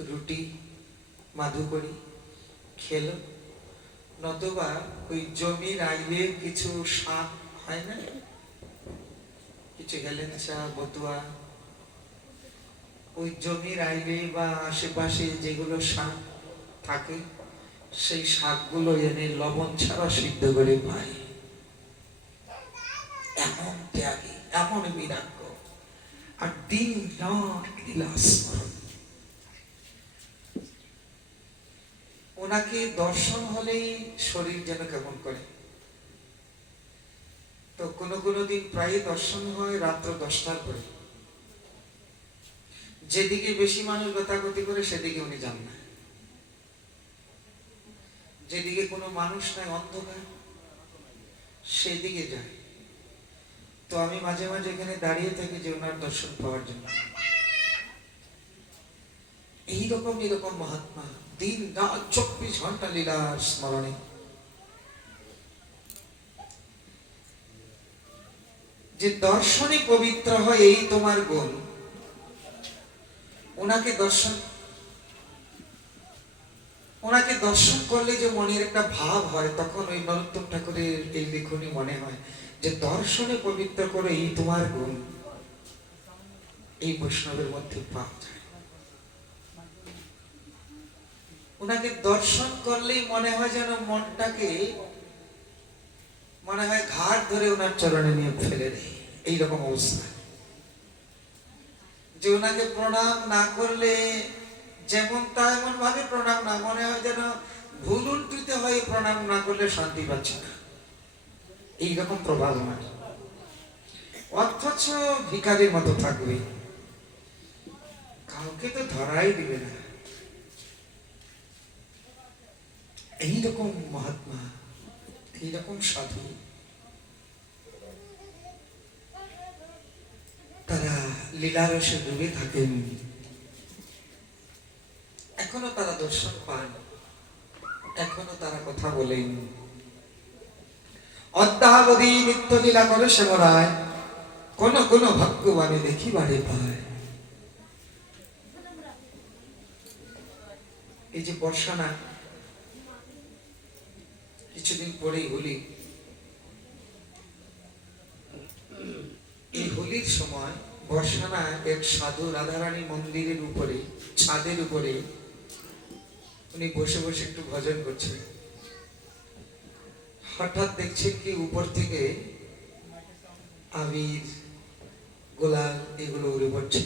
রুটি মাধুকরী খেলো, নতুবা ওই জমির আইলে কিছু শাক হয় না, কিছু হেলেঞ্চা বতুয়া, ওই জমির আইলে বা আশেপাশে যেগুলো শাক থাকে, সেই শাকগুলো এনে লবণ ছাড়া সিদ্ধ করে পায়। এমন ত্যাগী, এমন বিরাগ্য, আর দিন রাত লীলা স্মরণ। ওনাকে দর্শন হলেই শরীর যেন কেমন করে। তো কোনো কোনো দিন প্রায় দর্শন হয় রাত্র 10টার পরে। যেদিকে বেশি মানুষ গতাগতি করে সেদিকে উনি যান না, যেদিকে কোনো মানুষ নাই, অন্ধকার, সেদিকে যায়। তো আমি মাঝে মাঝে এখানে দাঁড়িয়ে থাকি যে ওনার দর্শন পাওয়ার জন্য। এইরকম এরকম মহাত্মা দিন রাত 24 ঘন্টা লীলার স্মরণে। যে দর্শনে পবিত্র হয় এই তোমার গুণ। ওনাকে দর্শন করলে যে মনের একটা ভাব হয়, তখন ওই নরোত্তম ঠাকুরের এই লেখনী মনে হয় যে দর্শনে পবিত্র করে এই তোমার গুণ, এই বৈষ্ণবের মধ্যে পাওয়া যায়। ওনাকে দর্শন করলেই মনে হয় যেন মনটাকে, মনে হয় ঘাট ধরে ওনার চরণে নিয়ে ফেলে দেয়, এইরকম অবস্থা। যে ওনাকে প্রণাম না করলে যেমন তেমন ভাবে প্রণাম না, মনে হয় যেন ভুল উল্টিতে হয়ে প্রণাম না করলে শান্তি পাচ্ছে না, এইরকম প্রভাব ওনার। অথচ ভিখারির মতো থাকবে, কাউকে তো ধরাই দিবে না। এইরকম মহাত্মা, এইরকম সাধু, তারা লীলারসে ডুবে থাকেন। এখনো তারা দর্শন পান, এখনো তারা কথা বলেন। অদ্যাবধি নিত্য লীলা করে সেবরায়, কোন কোন ভাগ্যবানে দেখিবারে পায়। এই যে বর্ষানা, কিছুদিন পরেই হোলি, এই হোলির সময় বর্ষানা এক সাধু রাধারানী মন্দিরের উপরে, ছাদের উপরে উনি বসে বসে একটু ভজন করছেন। হঠাৎ দেখছেন কি উপর থেকে আবির, গোলাল এগুলো উড়ে পড়ছে।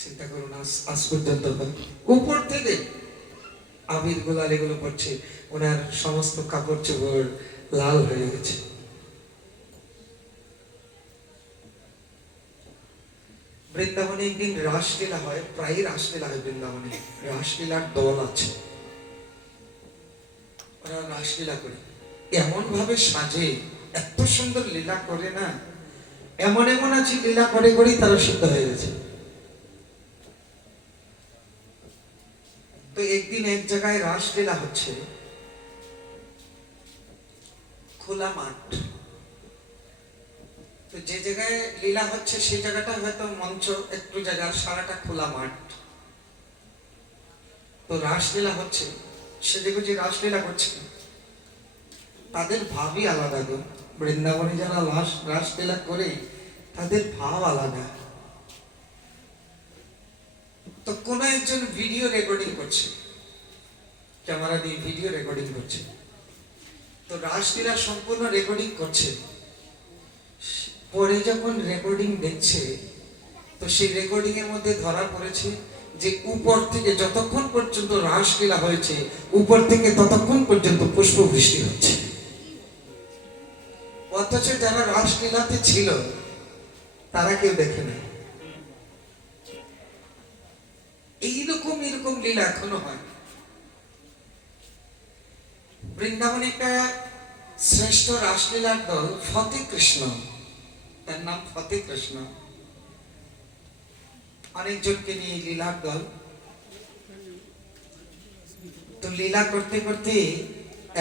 চিন্তা করুন, আজ পর্যন্ত উপর থেকে আবির গোলাল এগুলো পড়ছে। ওনার সমস্ত কাপড় চোপড় লাল হয়ে গেছে। বৃন্দাবনে একদিন রাসলীলা হয়, প্রায় রাসলীলা হয় বৃন্দাবনে। রাসলীলার দল আছে, ওরা রাসলীলা করে, এমন ভাবে সাজে, এত সুন্দর লীলা করে না, এমন এমন আছে লীলা করে করেই তারা সিদ্ধ হয়ে গেছে। তো একদিন এক জায়গায় রাসলীলা হচ্ছে, খোলা মাঠ। তো যে জায়গায় লীলা হচ্ছে সেই জায়গাটা হয়তো মঞ্চ, একটু জায়গা, সারাটা খোলা মাঠ। তো রাসলীলা হচ্ছে, সে দেখো যে রাসলীলা করছে, তাদের ভাবই আলাদা গো। বৃন্দাবনে যারা রাসলীলা করে তাদের ভাব আলাদা। তো কোন একজন ভিডিও রেকর্ডিং করছে, ক্যামেরা দিয়ে ভিডিও রেকর্ডিং করছে। তো রাসলীলা সম্পূর্ণ রেকর্ডিং করছে। পরে যখন রেকর্ডিং দেখছে, তো সেই রেকর্ডিং এর মধ্যে ধরা পড়েছে যে উপর থেকে যতক্ষণ পর্যন্ত রাসলীলা হয়েছে, উপর থেকে ততক্ষণ পর্যন্ত পুষ্প বৃষ্টি হচ্ছে। অথচ যারা রাসলীলাতে ছিল তারা কেউ দেখে না। এইরকম এরকম লীলা এখনো হয়। বৃন্দাবনে একটা শ্রেষ্ঠ রাসলীলার দল ফতে কৃষ্ণ, তার নাম ফতে কৃষ্ণ, অনেকজনকে নিয়ে লীলার দল। তো লীলা করতে করতে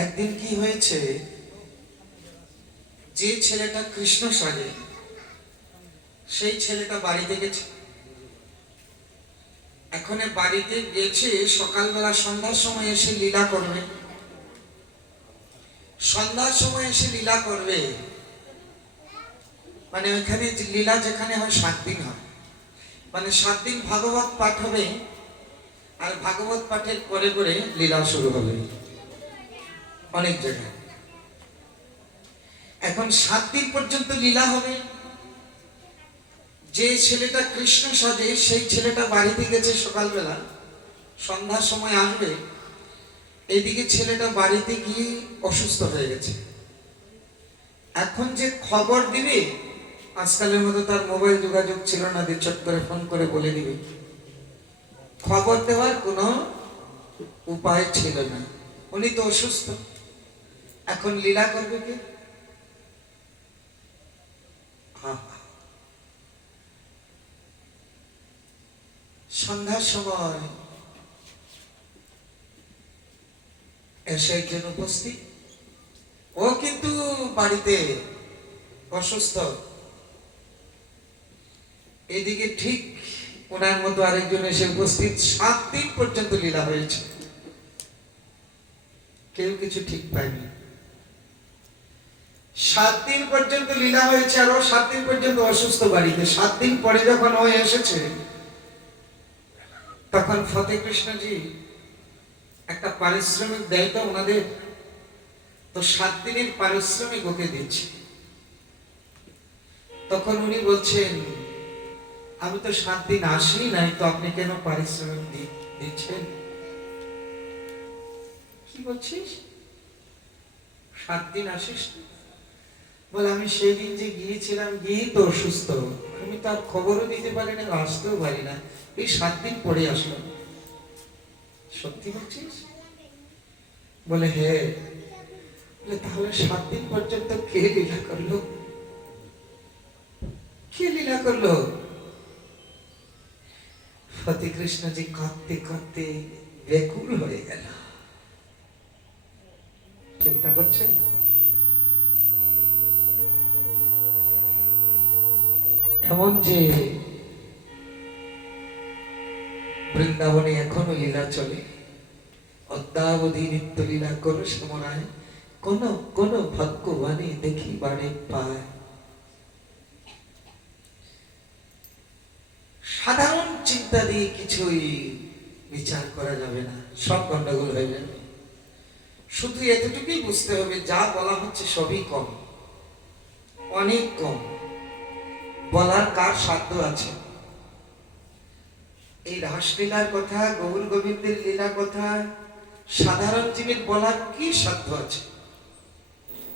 একদিন কি হয়েছে, যে ছেলেটা কৃষ্ণ সাজে সেই ছেলেটা বাড়িতে গেছে। এখন বাড়িতে গেছে, সকালবেলা সন্ধ্যার সময় এসে লীলা করবে। সন্ধ্যার সময় এসে লীলা করবে মানে ওইখানে লীলা যেখানে হয় 7 দিন হয়, মানে 7 দিন ভাগবত পাঠ হবে, আর ভাগবত পাঠের পরে পরে লীলা শুরু হবে অনেক জায়গায়। এখন 7 দিন পর্যন্ত লীলা হবে। যে ছেলেটা কৃষ্ণ সাজে সেই ছেলেটা বাড়িতে গেছে সকালবেলা, সন্ধ্যার সময় আসবে। এদিকে ছেলেটা বাড়িতে গিয়ে অসুস্থ হয়ে গেছে। এখন যে খবর দিবে, আজকালের মতো তার মোবাইল যোগাযোগ ছিল না, দিয়ে চট করে ফোন করে বলে দিবে, খবর দেওয়ার কোনো উপায় ছিল না। উনি তো অসুস্থ, এখন লীলা করবে কে? সন্ধ্যার সময় এসে একজন উপস্থিত, ও কিন্তু বাড়িতে অসুস্থ। এদিকে ঠিক ওনার মতো আরেকজন এসে উপস্থিত। 7 দিন পর্যন্ত লীলা হয়েছে, কেউ কিছু ঠিক পায়নি। 7 দিন পর্যন্ত লীলা হয়েছে, আর ও 7 দিন পর্যন্ত অসুস্থ বাড়িতে। 7 দিন পরে যখন ও এসেছে, তখন ফতে কৃষ্ণজি একটা পারিশ্রমিক দেয় তো ওনাদের। তো 7 দিনের পারিশ্রমিক ওকে দিচ্ছে। তখন উনি বলছেন, আমি তো 7 দিন আসিনি নাই, তো আপনি কেন পারিশ্রমিক দিচ্ছেন? কি বলছিস, 7 দিন আসিস? বলে, আমি সেই দিন যে গিয়েছিলাম, গিয়ে তো অসুস্থ, আমি তার খবরও দিতে পারি না, আসতেও পারি না, এই 7 দিন পরে আসলাম। সত্যি বলছিস? বলে, হ্যাঁ। বলে, তাহলে 7 দিন পর্যন্ত কে লীলা করলো? কে লীলা করলো? ফতে কৃষ্ণজি কাঁদতে কাঁদতে ব্যাকুল হয়ে গেল। চিন্তা করছেন? এমন যে বৃন্দাবনে এখনো লীলা চলে, অদ্যাবধি নিত্য লীলা করো সমরায়, কোন কোন ভাগ্যবানে দেখি বাড়ে পায়। সাধারণ চিন্তা দিয়ে কিছুই বিচার করা যাবে না, সব গন্ডগোল হয়ে যাবে। শুধু এতটুকুই বুঝতে হবে, যা বলা হচ্ছে সবই কম, অনেক কম। বলার কার সাধ্য আছে? এই রাসলীলার কথা, গৌর গোবিন্দের লীলা কথা সাধারণ জীবের বলার কি সাধ্য আছে?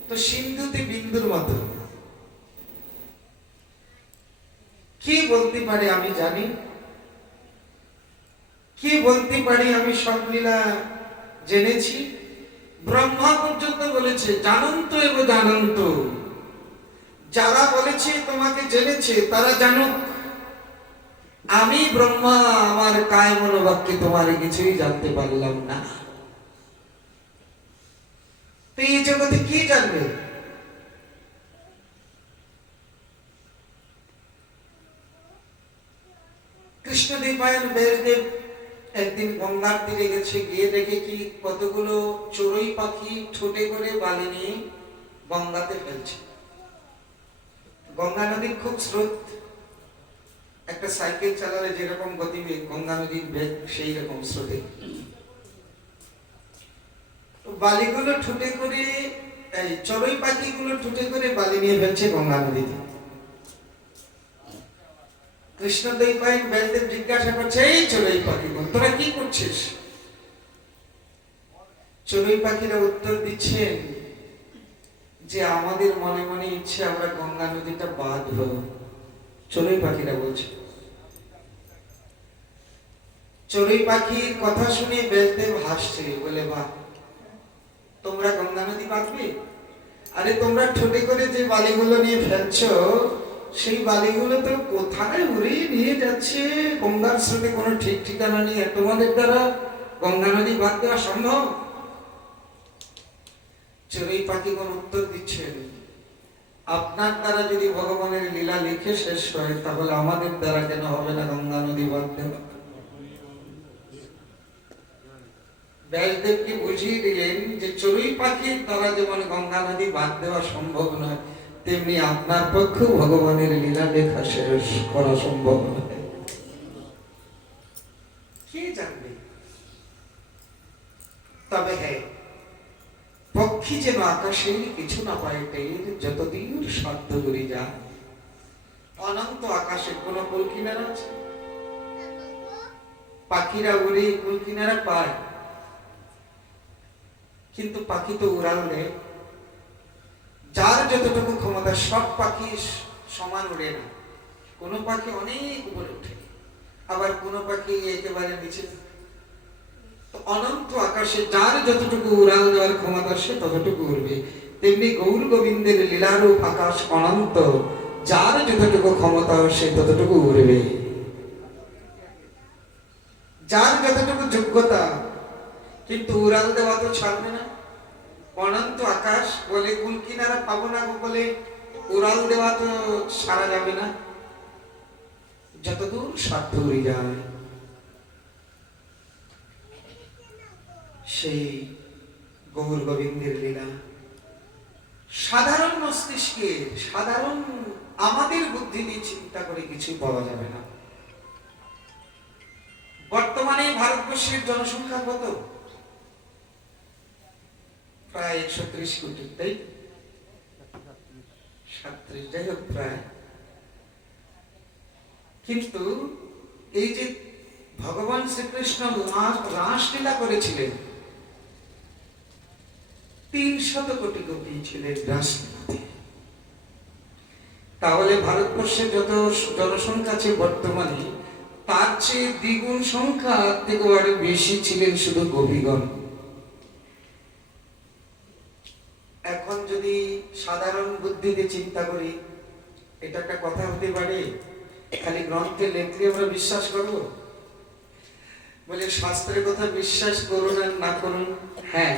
তো সিন্ধুতে বিন্দুর মতো কি বলতে পারে আমি জানি, কি বলতে পারি আমি সব লীলা জেনেছি। ব্রহ্মা পর্যন্ত বলেছে জানন্ত এবং জানন্ত। যারা বলেছে তোমাকে জেনেছে তারা জানুক, আমি ব্রহ্মা আমার কায় মনোবাক্যে তোমার কিছুই জানতে পারলাম না। তো এই জগতে কি জানবে? কৃষ্ণদেবায়ন ব্যাসদেব একদিন গঙ্গার তীরে গেছে, গিয়ে দেখে কি কতগুলো চড়ুই পাখি ঠোঁটে করে বালি নিয়ে গঙ্গাতে ফেলছে। গঙ্গা নদীর খুব স্রোত, একটা সাইকেল চালালে যেরকম গতিবেগ গঙ্গা নদীর বেগ সেই রকম স্রোতে বালিগুলো ঠুটে করে, এই চড়ুই পাখিগুলো ঠুটে করে বালি নিয়ে ফেলছে গঙ্গা নদীতে। কৃষ্ণদেবায়ন ব্যাসদেব জিজ্ঞাসা করছে, এই চড়ুই পাখিগুলো তোরা কি করছিস? চড়ুই পাখিরা উত্তর দিচ্ছেন যে আমাদের মনে মনে ইচ্ছে আমরা গঙ্গা নদীটা বাঁধবো। চড়ুই পাখিরা বলছে। চড়ুই পাখির কথা শুনে ব্যাসদেব হাসছে, বলে বাহ, তোমরা গঙ্গা নদী বাঁধবে? আরে তোমরা ঠোঁটে করে যে বালিগুলো নিয়ে ফেলছো সেই বালিগুলো তো কোথায় উড়িয়ে নিয়ে যাচ্ছে, গঙ্গার স্রোতে কোনো ঠিক ঠিকানা নেই। তোমাদের দ্বারা গঙ্গা নদী বাঁধ দেওয়া সম্ভব? চড়ুই পাখিগণ উত্তর দিচ্ছেন, আপনার দ্বারা যদি ভগবানের লীলা লিখে শেষ হয় তাহলে আমাদের দ্বারা কেন হবে না গঙ্গা নদী বাঁধ দেওয়া? ব্যাসদেবকে বুঝিয়ে দিলেন যে চড়ুই পাখির দ্বারা যেমন গঙ্গা নদী বাঁধ দেওয়া সম্ভব নয়, তেমনি আপনার পক্ষেও ভগবানের লীলা লেখা শেষ করা সম্ভব নয়। কে জানবে? তবে হ্যাঁ, পক্ষী যেন আকাশে কিছু না পায় টের, যতদিন সাধ্য করি যায়। অনন্ত আকাশে কোন কুল কিনারা আছে? পাখিরা উড়ে কুল কিনারা পায়, কিন্তু পাখি তো উড়াল নেই। যার যতটুকু ক্ষমতা, সব পাখি সমান উড়ে না। কোন পাখি অনেক উপরে উঠে, আবার কোন পাখি একেবারে নিচে। তো অনন্ত আকাশে যার যতটুকু উড়াল দেওয়ার ক্ষমতা সে ততটুকু উড়বে। তেমনি গৌর গোবিন্দের লীলারূপ আকাশ অনন্ত, যার যতটুকু ক্ষমতা সে ততটুকু উড়বে। যার যতটুকু যোগ্যতা, কিন্তু উড়াল দেওয়া তো ছাড়বে না। অনন্ত আকাশ বলে কুল কিনারা পাবো না বলে উড়াল দেওয়া তো সারা যাবে না। যতদূর সাধ্য উড়ে যায়। সেই গৌর গোবিন্দের লীলা সাধারণ মস্তিষ্কে, সাধারণ আমাদের বুদ্ধি দিয়ে চিন্তা করে কিছু পাওয়া যাবে না। বর্তমানে ভারতবর্ষের জনসংখ্যা কত? প্রায় 130 কোটি, তাই 37, যাই হোক প্রায়। কিন্তু এই যে ভগবান শ্রীকৃষ্ণ রাসলীলা করেছিলেন, 300 কোটি গোপী ছিলেন রাসলীলাতে। তাহলে ভারতবর্ষে যত জনসংখ্যা আছে বর্তমানে, তার চেয়ে দ্বিগুণ সংখ্যা থেকে আরো বেশি ছিলেন শুধু গোপীগণ। এখন যদি সাধারণ বুদ্ধিতে চিন্তা করি, এটা একটা কথা হতে পারে? খালি গ্রন্থে লেখলে আমরা বিশ্বাস করব? বলে শাস্ত্রের কথা বিশ্বাস করুন আর না করুন, হ্যাঁ,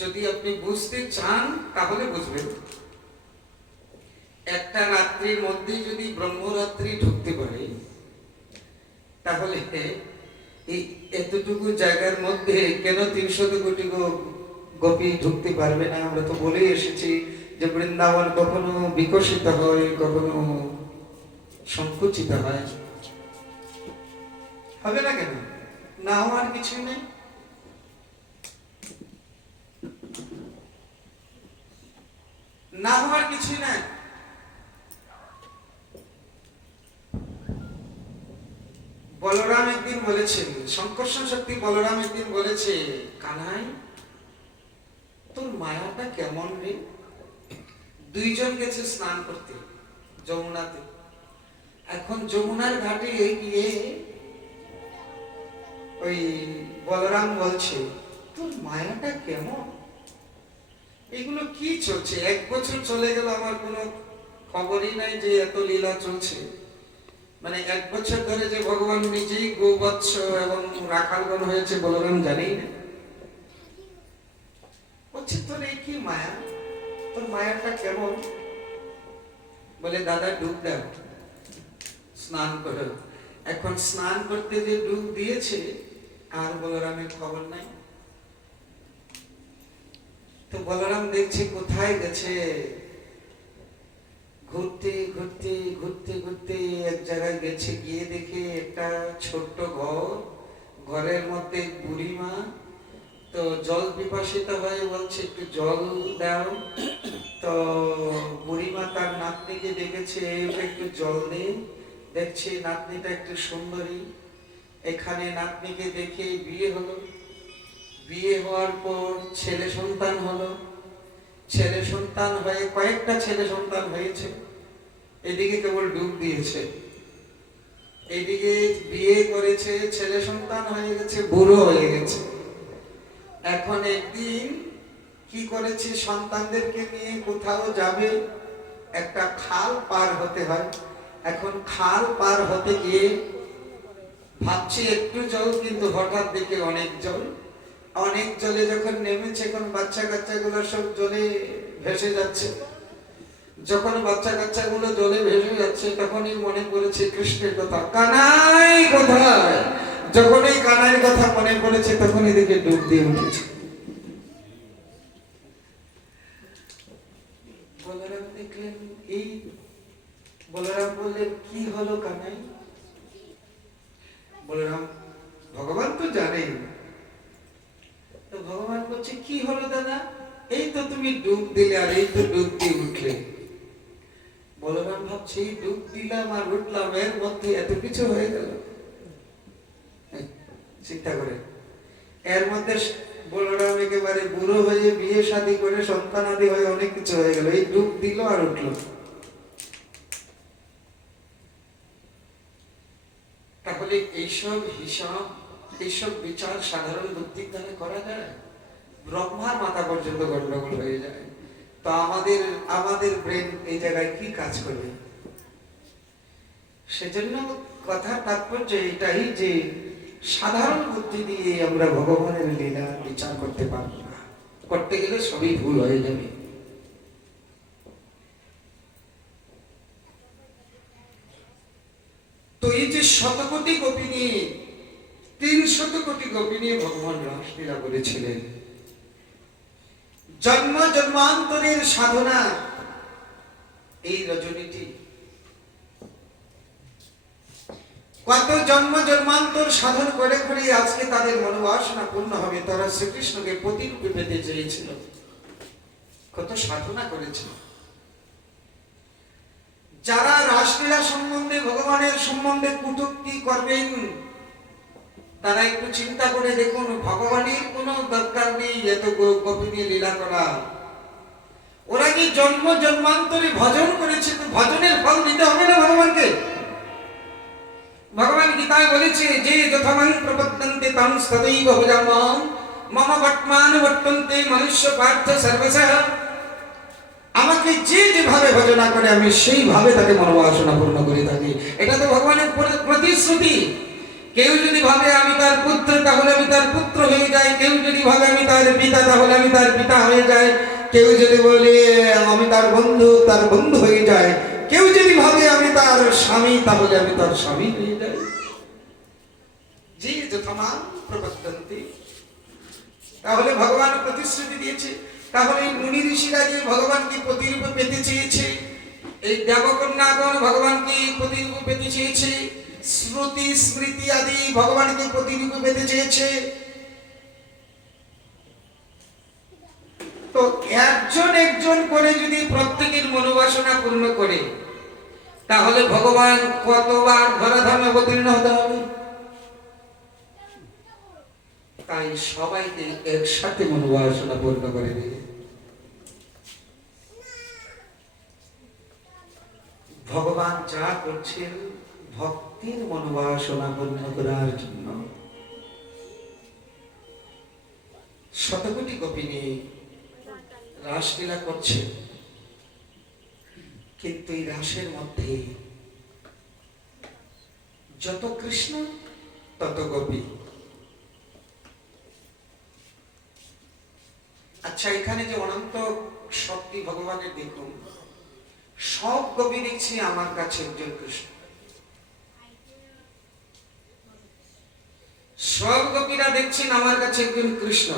যদি আপনি বুঝতে চান তাহলে বুঝবেন। একটা রাত্রির মধ্যে যদি ব্রহ্মরাত্রি ঢুকতে পারে, তাহলে এই এতটুকু জায়গার মধ্যে কেন 300 কোটি গোপী ঢুকতে পারবে না? আমরা তো বলেই এসেছি যে বৃন্দাবন কখনো বিকশিত হয়, কখনো সংকুচিত হয়। হবে না কেন? না হওয়ার কিছুই নেই। না হওয়ার কিছুই নাই। বলরাম একদিন বলেছেন, সংকর্ষণ শক্তি বলরাম একদিন বলেছে, কানাই তোর মায়াটা কেমন রে? দুইজন গেছে স্নান করতে যমুনাতে। এখন যমুনার ঘাটে গিয়ে ওই বলরাম বলছে, তোর মায়াটা কেমন? এগুলো কি চলছে? 1 বছর চলে গেল, আমার কোনো খবরই নাই যে এত লীলা চলছে। মানে 1 বছর ধরে যে ভগবান নিজেই গোবৎস এবং রাখালগণ হয়েছে বলরাম জানেই না। বলছে, তোর এই কি মায়া? তোর মায়াটা কেমন? বলে, দাদা ডুব দাও, স্নান করো। এখন স্নান করতে যে ডুব দিয়েছে আর বলরামের খবর নাই। তো বলরাম দেখছে কোথায় গেছে, ঘুরতে ঘুরতে ঘুরতে ঘুরতে এক জায়গায় গেছে, গিয়ে দেখে একটা ছোট্ট ঘর, ঘরের মধ্যে বুড়িমা। তো জল পিপাসিত হয়ে বলছে, একটু জল দাও। তো বুড়িমা তার নাতনিকে দেখেছে, একটু জল দে। দেখছে নাতনিটা একটু সুন্দরী। এখানে নাতনিকে দেখে বিয়ে হলো। বিয়ে হওয়ার পর ছেলে সন্তান হলো। ছেলে সন্তান হয়ে কয়েকটা ছেলে সন্তান হয়েছে। এদিকে কেবল ডুব দিয়েছে, এদিকে বিয়ে করেছে, ছেলে সন্তান হয়ে গেছে, বুড়ো হয়ে গেছে। এখন একদিন কি করেছে, সন্তানদেরকে নিয়ে কোথাও যাবে, একটা খাল পার হতে হয়। এখন খাল পার হতে গিয়ে ভাবছি একটু জল, কিন্তু হঠাৎ দেখে অনেক জল। অনেক জলে যখন নেমেছে, এখন বাচ্চা কাচ্চাগুলো সব জলে ভেসে যাচ্ছে। যখন বাচ্চা কাচ্চাগুলো জলে ভেসে যাচ্ছে, তখনই মনে পড়েছে কৃষ্ণের কথা, কানাই কোথায়? যখন এই কানাইয়ের কথা মনে পড়েছে, তখনই দেখে ডুব দিয়ে উঠেছে। বলরাম দেখলেন এই, বলরাম বললেন, কি হলো কানাই? বলরাম, ভগবান তো জানেন। তো ভগবান বলছে, কি হলো দাদা? এই তো তুমি ডুব দিলে, আর এই তো ডুব দিয়ে উঠলে। বলরাম ভাবছি, ডুব দিলাম আর উঠলাম, এর মধ্যে এত কিছু হয়ে গেল। চিন্তা করে, এর মধ্যে বলরাম একেবারে বুড়ো হয়ে বিয়ে শাদী করে সন্তান আদি হয়ে অনেক কিছু হয়ে গেল। এই ডুব দিল আর উঠলো। তাহলে এইসব হিসাব, এইসব বিচার সাধারণ বুদ্ধির দ্বারা করা যায়? ব্রহ্মার মাথা পর্যন্ত গন্ডগোল হয়ে যায়। তো আমাদের ব্রেন এই জায়গায় কি কাজ করবে? সেজন্য কথার তাৎপর্য এটাই যে সাধারণ বুদ্ধি দিয়ে আমরা ভগবানের লীলা বিচার করতে পারবো না। করতে গেলে সবই ভুল হয়ে যাবে। তো এই যে 100 কোটি গোপী নিয়ে, 300 কোটি গোপী নিয়ে ভগবান রাসলীলা করেছিলেন। জন্ম জন্মান্তরের সাধনা এই রজনীটি, কত জন্ম জন্মান্তর সাধন করে করে আজকে তাদের মনোবাসনা পূর্ণ হবে। তারা শ্রীকৃষ্ণকে প্রতিরূপে পেতে চেয়েছিল, কত সাধনা করেছিল। যারা রাসলীলা সম্বন্ধে, ভগবানের সম্বন্ধে কটূক্তি করবেন, তারা একটু চিন্তা করে দেখুন, ভগবানের কোনো দরকার নেই এত গোপী নিয়ে লীলা করা। ওরা কি জন্ম জন্মান্তরে ভজন করেছে, তো ভজনের ফল দিতে হবে না ভগবানকে? ভগবান গীতায় বলেছে, যে যথামাং প্রপদ্যন্তে তাং তদৈব ভজাম্যহং মম বর্তমানুবর্তন্তে মনুষ্য পার্থ সর্বশঃ। আমাকে যে যেভাবে ভজনা করে, আমি সেইভাবে তাকে মনোবাসনা পূর্ণ করে থাকি। এটা তো ভগবানের প্রতিশ্রুতি। কেউ যদি ভাবে আমি তার পুত্র, তাহলে আমি তার পুত্র হয়ে যাই। কেউ যদি ভাবে আমি তার পিতা, তাহলে আমি তার পিতা হয়ে যাই। কেউ যদি বলে আমি তার বন্ধু, তার বন্ধু হয়ে যায়। কেউ যদি ভাবে আমি তার স্বামী, তাহলে আমি তার স্বামী হয়ে যাই। যে যথামাং প্রপদ্যন্তে, তাহলে ভগবান প্রতিশ্রুতি দিয়েছে। তাহলে মুনি ঋষিরা যে ভগবানকে প্রতিরূপে পেতে চেয়েছে, এই দেবকন্যাগণ ভগবানকে প্রতিরূপে পেতে চেয়েছে, শ্রুতি স্মৃতি আদি ভগবানকে প্রতিরূপে পেতে চেয়েছে। তো একজন একজন করে যদি প্রত্যেকের মনোবাসনা পূর্ণ করে, তাহলে ভগবান কতবার ধরাধামে অবতীর্ণ হতে হবে? তাই সবাইকে একসাথে মনোবাসনা পূর্ণ করে দিয়ে ভগবান যা করছেন ভক্তির মনোবাসনা পূর্ণ করার জন্য। শতকোটি গোপিনী রাসলীলা করছে, কিন্তু এই রাসের মধ্যে যত কৃষ্ণ তত গোপী। আচ্ছা, এখানে যে অনন্ত শক্তি ভগবানের দেখুন, সব গোপী দেখছি আমার কাছে একজন কৃষ্ণ, সব গোপীরা দেখছেন আমার কাছে একজন কৃষ্ণ।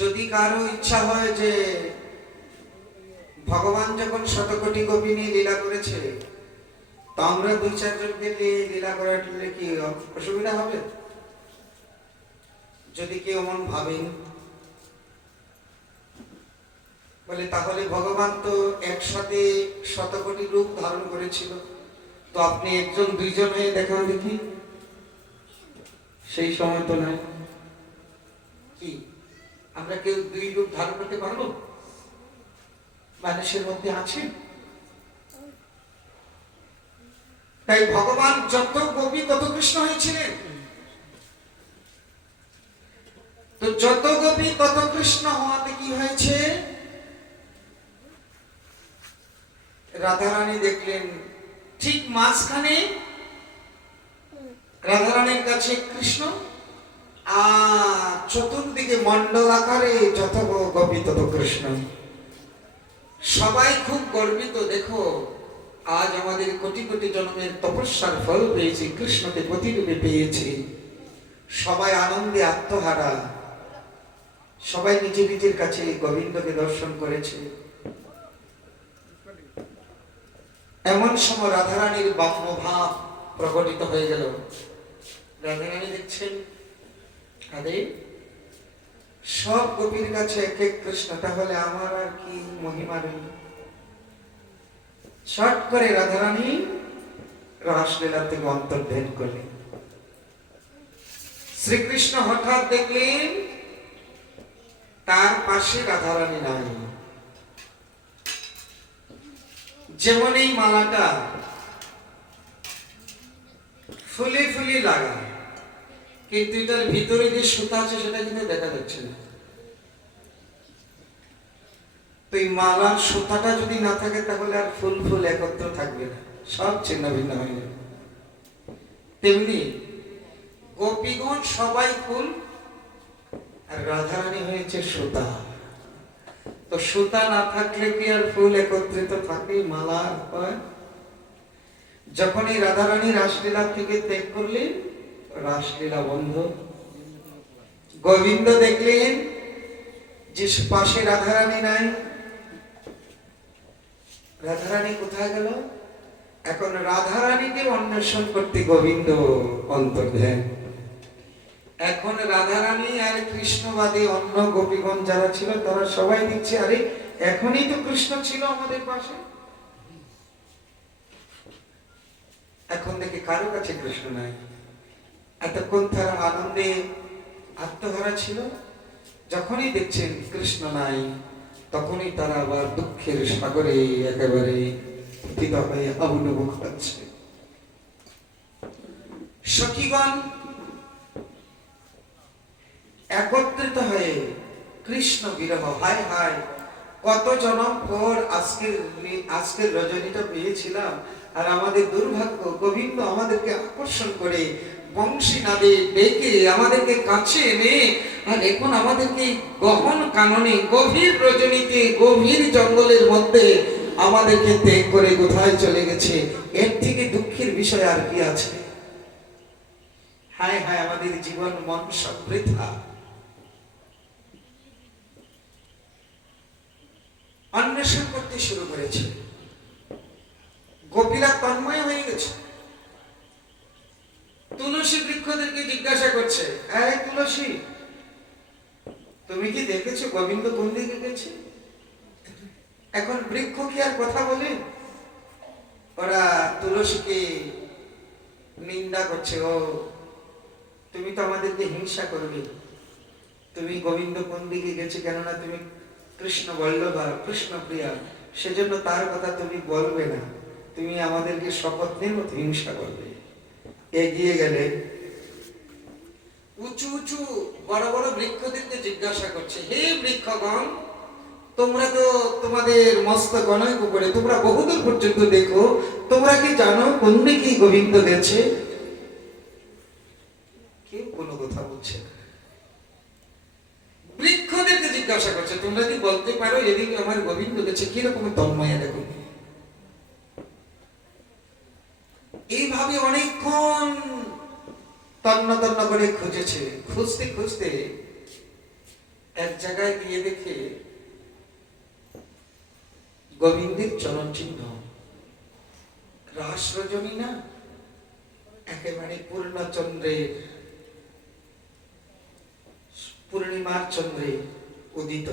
যদি কারো ইচ্ছা হয় যে ভগবান যখন শতকোটি গোপী নিয়ে লীলা করেছে, তো আমরা 2-4 জনকে নিয়ে লীলা করালে কি অসুবিধা হবে? যদি কেউ মন ভাবেন, বলে তাহলে ভগবান তো একসাথে শতকোটি রূপ ধারণ করেছিল, তো আপনি 1-2 হয়ে দেখান দেখি। সেই সময় তো নাই। কি আমরা কেউ 2 রূপ ধারণ করতে পারবো? মানুষের মধ্যে আছে। তাই ভগবান যত গোপী তত কৃষ্ণ হয়েছিলেন। তো যত গোপী তত কৃষ্ণ হওয়াতে কি হয়েছে? রাধারানী দেখলেন ঠিক মাঝখানে রাধারানীর কাছে কৃষ্ণ, আর চতুর্দিকে মন্ডল আকারে যত গোপী তত কৃষ্ণ। সবাই খুব গর্বিত, দেখো আজ আমাদের কোটি কোটি জন্মের তপস্যার ফল পেয়েছি, কৃষ্ণকে প্রতিরূপে পেয়েছি। সবাই আনন্দে আত্মহারা, সবাই নিজে নিজের কাছে গোবিন্দকে দর্শন করেছে। এমন সময় রাধারানীর ব্রহ্মভাব প্রকটিত হয়ে গেল। রাধারানী দেখছেন, আরে সব গোপীর কাছে এক এক কৃষ্ণ, তাহলে আমার আর কি মহিমা রইল। শর্ট করে রাধারানী রাসলীলা থেকে অন্তর্ধান করলেন। শ্রীকৃষ্ণ হঠাৎ দেখলেন তার পাশে রাধারানী নাই। যেমন এই মালাটা ফুলে ফুলে লাগা, কিন্তু এটার ভিতরে যে সুতা আছে সেটা কিন্তু দেখা যাচ্ছে না। তো এই মালার সুতাটা যদি না থাকে তাহলে আর ফুল ফুল একত্র থাকবে না, সব ছিন্ন ভিন্ন হয়ে যাবে। তেমনি গোপীগণ সবাই ফুল, আর রাধারানী হয়েছে সুতা। তো সুতা না থাকলে কি আর ফুল একত্রিত থাকে, মালা হয়? যখন এই রাধারানী রাসলীলা থেকে ত্যাগ করলেন, রাসলীলা বন্ধ। গোবিন্দ দেখলেন যে পাশে রাধারানী নাই। রাধারানী কোথায় গেল? এখন রাধারানীকে অন্বেষণ করতে গোবিন্দ অন্তর্ধান। এখন রাধারানী আর কৃষ্ণবাদী অন্য গোপীগণ যারা ছিল তারা সবাই দেখছে, আরে এখনই তো কৃষ্ণ ছিল আমাদের পাশে, এখন দেখে কারো কাছে কৃষ্ণ নাই। এতক্ষণ তারা আনন্দে আত্মহারা ছিল, যখনই দেখছেন কৃষ্ণ নাই তখনই তারা আবার দুঃখের সাগরে একেবারে পতিত হয়ে আবুডুবু খাচ্ছে। সখীগণ একত্রিত হয়ে কৃষ্ণ বিরহ, হায় হায় কত জনম পর আজকের রজনীটা পেয়েছিলাম, আর আমাদের দুর্ভাগ্য গোবিন্দ আমাদেরকে আকর্ষণ করে বংশী নাদে ডেকে আমাদেরকে কাছে এনে, আর এখন আমাদেরকে গহন কাননে গভীর রজনীতে গভীর জঙ্গলের মধ্যে আমাদেরকে ত্যাগ করে কোথায় চলে গেছে। এর থেকে দুঃখের বিষয় আর কি আছে? হায় হায় আমাদের জীবন মন সব বৃথা। অন্বেষণ করতে শুরু করেছে, গোপীরা তন্ময় হয়ে গেছে। তুলসী বৃক্ষদেরকে জিজ্ঞাসা করছে, এই তুলসী, তুমি কি দেখেছো গোবিন্দ কোন দিকে গেছে? এখন বৃক্ষ কি আর কথা বলে? ওরা তুলসীকে নিন্দা করছে, ও তুমি তো আমাদেরকে হিংসা করবে, তুমি গোবিন্দ কোন দিকে গেছে, কেননা তুমি কৃষ্ণ বল্লভা, কৃষ্ণ প্রিয়া, সেজন্য তার কথা তুমি বলবে না, তুমি আমাদেরকে শপথের মতো হিংসা করবে। এগিয়ে গেলে উঁচু উঁচু বড় বড় বৃক্ষদেরকে জিজ্ঞাসা করছে, হে বৃক্ষগণ, তোমরা তো তোমাদের মস্ত গণক উপরে তোমরা বহুদূর পর্যন্ত দেখো, তোমরা কি জানো কোন দিকে গোবিন্দ গেছে? কেউ কোনো কথা বলছে না। বৃক্ষদেরকে জিজ্ঞাসা করছে, তোমরা কি বলতে পারো এদিকে আমার গোবিন্দ গেছে? কিরকম তন্ময়া দেখো। এইভাবে অনেকক্ষণ তন্ন তন্ন করে খুঁজেছে, খুঁজতে খুঁজতে এক জায়গায় গিয়ে দেখে গোবিন্দের চরণ চিহ্ন। রাস রজনী না, একেবারে পূর্ণচন্দ্রের, পূর্ণিমার চন্দ্রে উদিত,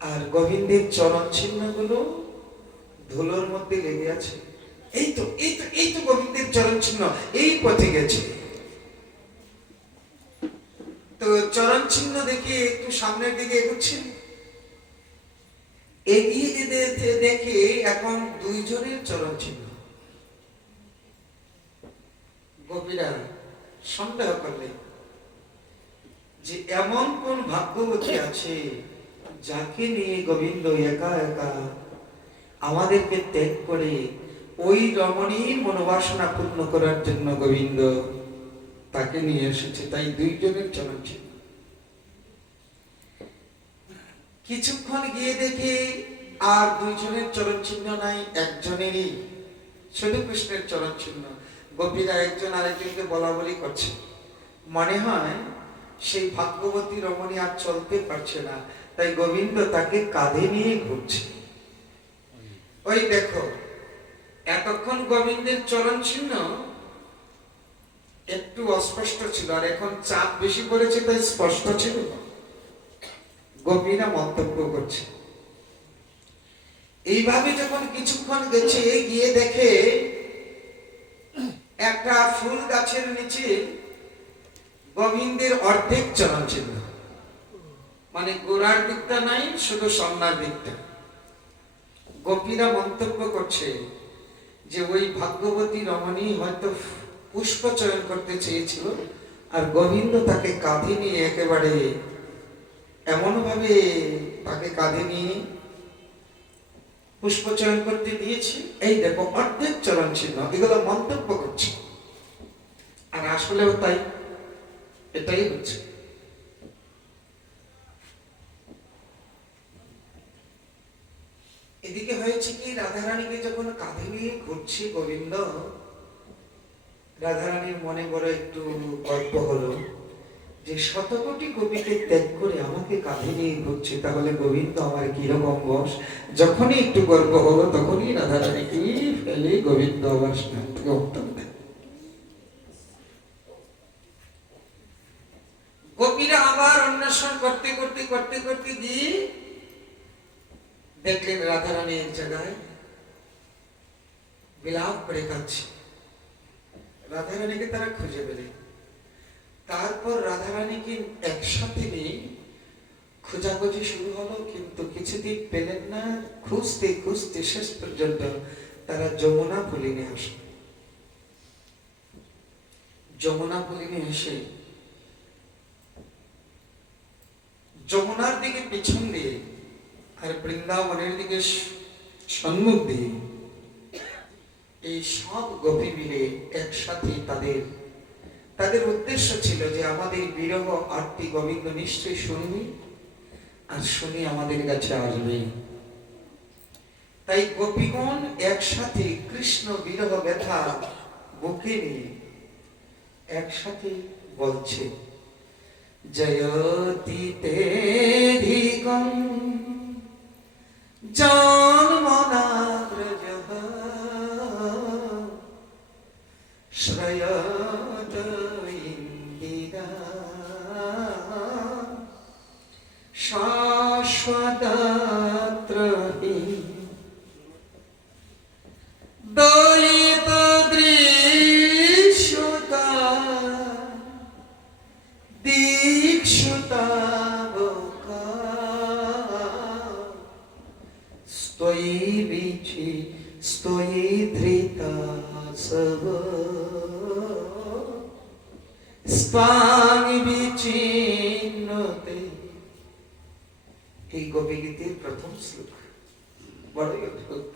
আর গোবিন্দের চরণ চিহ্ন গুলো ধুলোর মধ্যে লেগে আছে। এই তো এই তো এই তো গোবিন্দের চরণ চিহ্ন, এই পথে গেছে। তো চরণ চিহ্ন দেখে একটু সামনের দিকে এগোচ্ছেন। এগিয়ে যেতে দেখে এখন দুইজনের চরণ চিহ্ন। গোপীরা সন্দেহ করলেন যে এমন কোন ভাগ্যবতী আছে যাকে নিয়ে গোবিন্দ একা একা আমাদেরকে ত্যাগ করে ওই রমণীর মনোবাসনা পূর্ণ করার জন্য গোবিন্দ তাকে নিয়ে এসেছে। তাই দুইজনের চরণ চিহ্ন। কিছুক্ষণ গিয়ে দেখে আর দুইজনের চরণ চিহ্ন নাই, একজনেরই শুধু কৃষ্ণের চরণ চিহ্ন। গোপীরা একজন আরেকজনকে বলা বলি করছে, মনে হয় সেই ভাগ্যবতী রমণী আর চলতে পারছে না, তাই গোবিন্দ তাকে কাঁধে নিয়ে ঘুরছে। ওই দেখো, এতক্ষণ গোবিন্দের চরণ চিহ্ন একটু অস্পষ্ট ছিল, আর এখন চাপ বেশি পড়েছে তাই স্পষ্ট ছিল। গোপীরা মন্তব্য করছে। এইভাবে যখন কিছুক্ষণ গেছে, গিয়ে দেখে একটা ফুল গাছের নিচে গোবিন্দের অর্ধেক চরণ চিহ্ন, মানে গোড়ার দিকটা নাই, শুধু সামনের দিকটা। গোপীরা মন্তব্য করছে যে ওই ভাগ্যবতী রমণী হয়তো পুষ্প চয়ন করতে চেয়েছিল, আর গোবিন্দ তাকে কাঁধে নিয়ে একেবারে এমন ভাবে তাকে কাঁধে নিয়ে পুষ্প চয়ন করতে দিয়েছে। এই দেখো অর্ধেক চরণ চিহ্ন, এগুলো মন্তব্য করছে। আর আসলেও তাই, এটাই হচ্ছে। এদিকে হয়েছে কি, রাধারানীকে যখন কাঁধে নিয়ে ঘুরছে গোবিন্দ, রাধারানীর মনে বড় একটু গর্ব হলো যে শতকোটি গোপীকে ত্যাগ করে আমাকে কাঁধে নিয়ে ঘুরছে, তাহলে গোবিন্দ আমার কিরকম বস। যখনই একটু গর্ব হলো তখনই রাধারানীকে ফেলে গোবিন্দ আবার স্নান থেকে উত্তম দেয়। গোপীরা আবার অন্বেষণ করতে করতে করতে করতে গিয়ে দেখলেন রাধারানী এক জায়গায় বিলাপ করে কাঁদছে। রাধারানীকে তারা খুঁজে পেলেন। তারপর রাধারানীকে একসাথে নিয়ে খোঁজাখুঁজি শুরু হলো, কিন্তু কিছুদিন পেলেন না। খুঁজতে খুঁজতে শেষ পর্যন্ত তারা যমুনা পুলিনে আসে। যমুনা পুলিনে এসে যমুনার দিকে পিছন দিয়ে আর বৃন্দাবনের দিকে সম্মুখ দিয়ে এই সব গোপী মিলে একসাথে তাদের উদ্দেশ্য ছিল যে আমাদের বিরহ আরতি গোবিন্দ নিশ্চয়ই শুনবি, আর শুনি আমাদের কাছে আসবে। তাই গোপীগণ একসাথে কৃষ্ণ বিরহ ব্যথা বুকে নিয়ে একসাথে বলছে, জয়তি তেধিকম জন্মনাব্রজঃ শ্রয়ত ইন্দিরা শাশ্বতত্রহি দয়িত দৃশ্যতা বিচি স্তয়ে ধৃতা সব স্পানি বিচিন্নতে। এই গোপী গীতের প্রথম শ্লোক। বড়ই অদ্ভুত,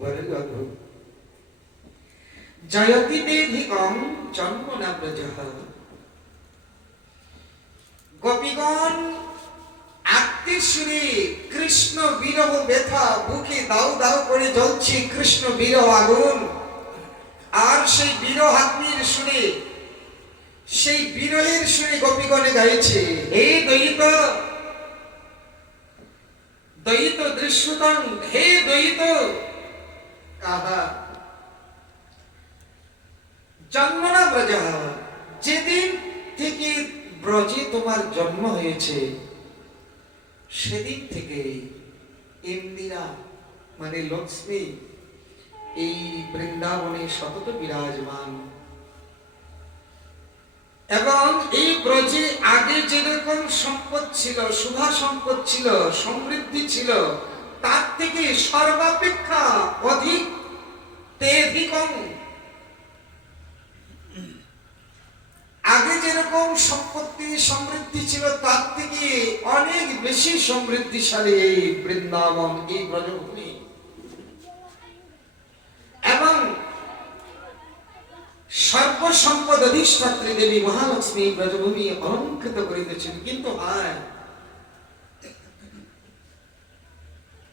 বড়ই অদ্ভুত। জয়তি দেধিকং জন্মনা ব্রজঃ। গোপীগণ আত্মীর সুরে কৃষ্ণ বিরহ ব্যথা, বুকে দাউ দাউ করে জ্বলছে কৃষ্ণ বিরহ আগুন। আর সেই বিরহ আগ্নির সুরে, সেই বিরহের সুরে গোপীগণে গাইছে, হে দ্বৈত দ্বৈত দৃশ্যতং, হে দ্বৈত কাহা জন্মনা ব্রজঃ। যেদিন থেকে ব্রজে তোমার জন্ম হয়েছে সেদিন থেকে ইন্দিরা মানে লক্ষ্মী এই বৃন্দাবনে সতত বিরাজমান। এবং এই ব্রজে আগে যেরকম সম্পদ ছিল, শুভা সম্পদ ছিল, সমৃদ্ধি ছিল, তার থেকে সর্বাপেক্ষা অধিক তেধিকম। আগে যেরকম সম্পত্তি সমৃদ্ধি ছিল তার থেকে অনেক বেশি সমৃদ্ধিশালী এই বৃন্দাবন, এই ব্রজভূমি। এবং সর্বসম্পদ অধিষ্ঠাত্রী দেবী মহালক্ষ্মী ব্রজভূমি অলঙ্কৃত করিতেছেন। কিন্তু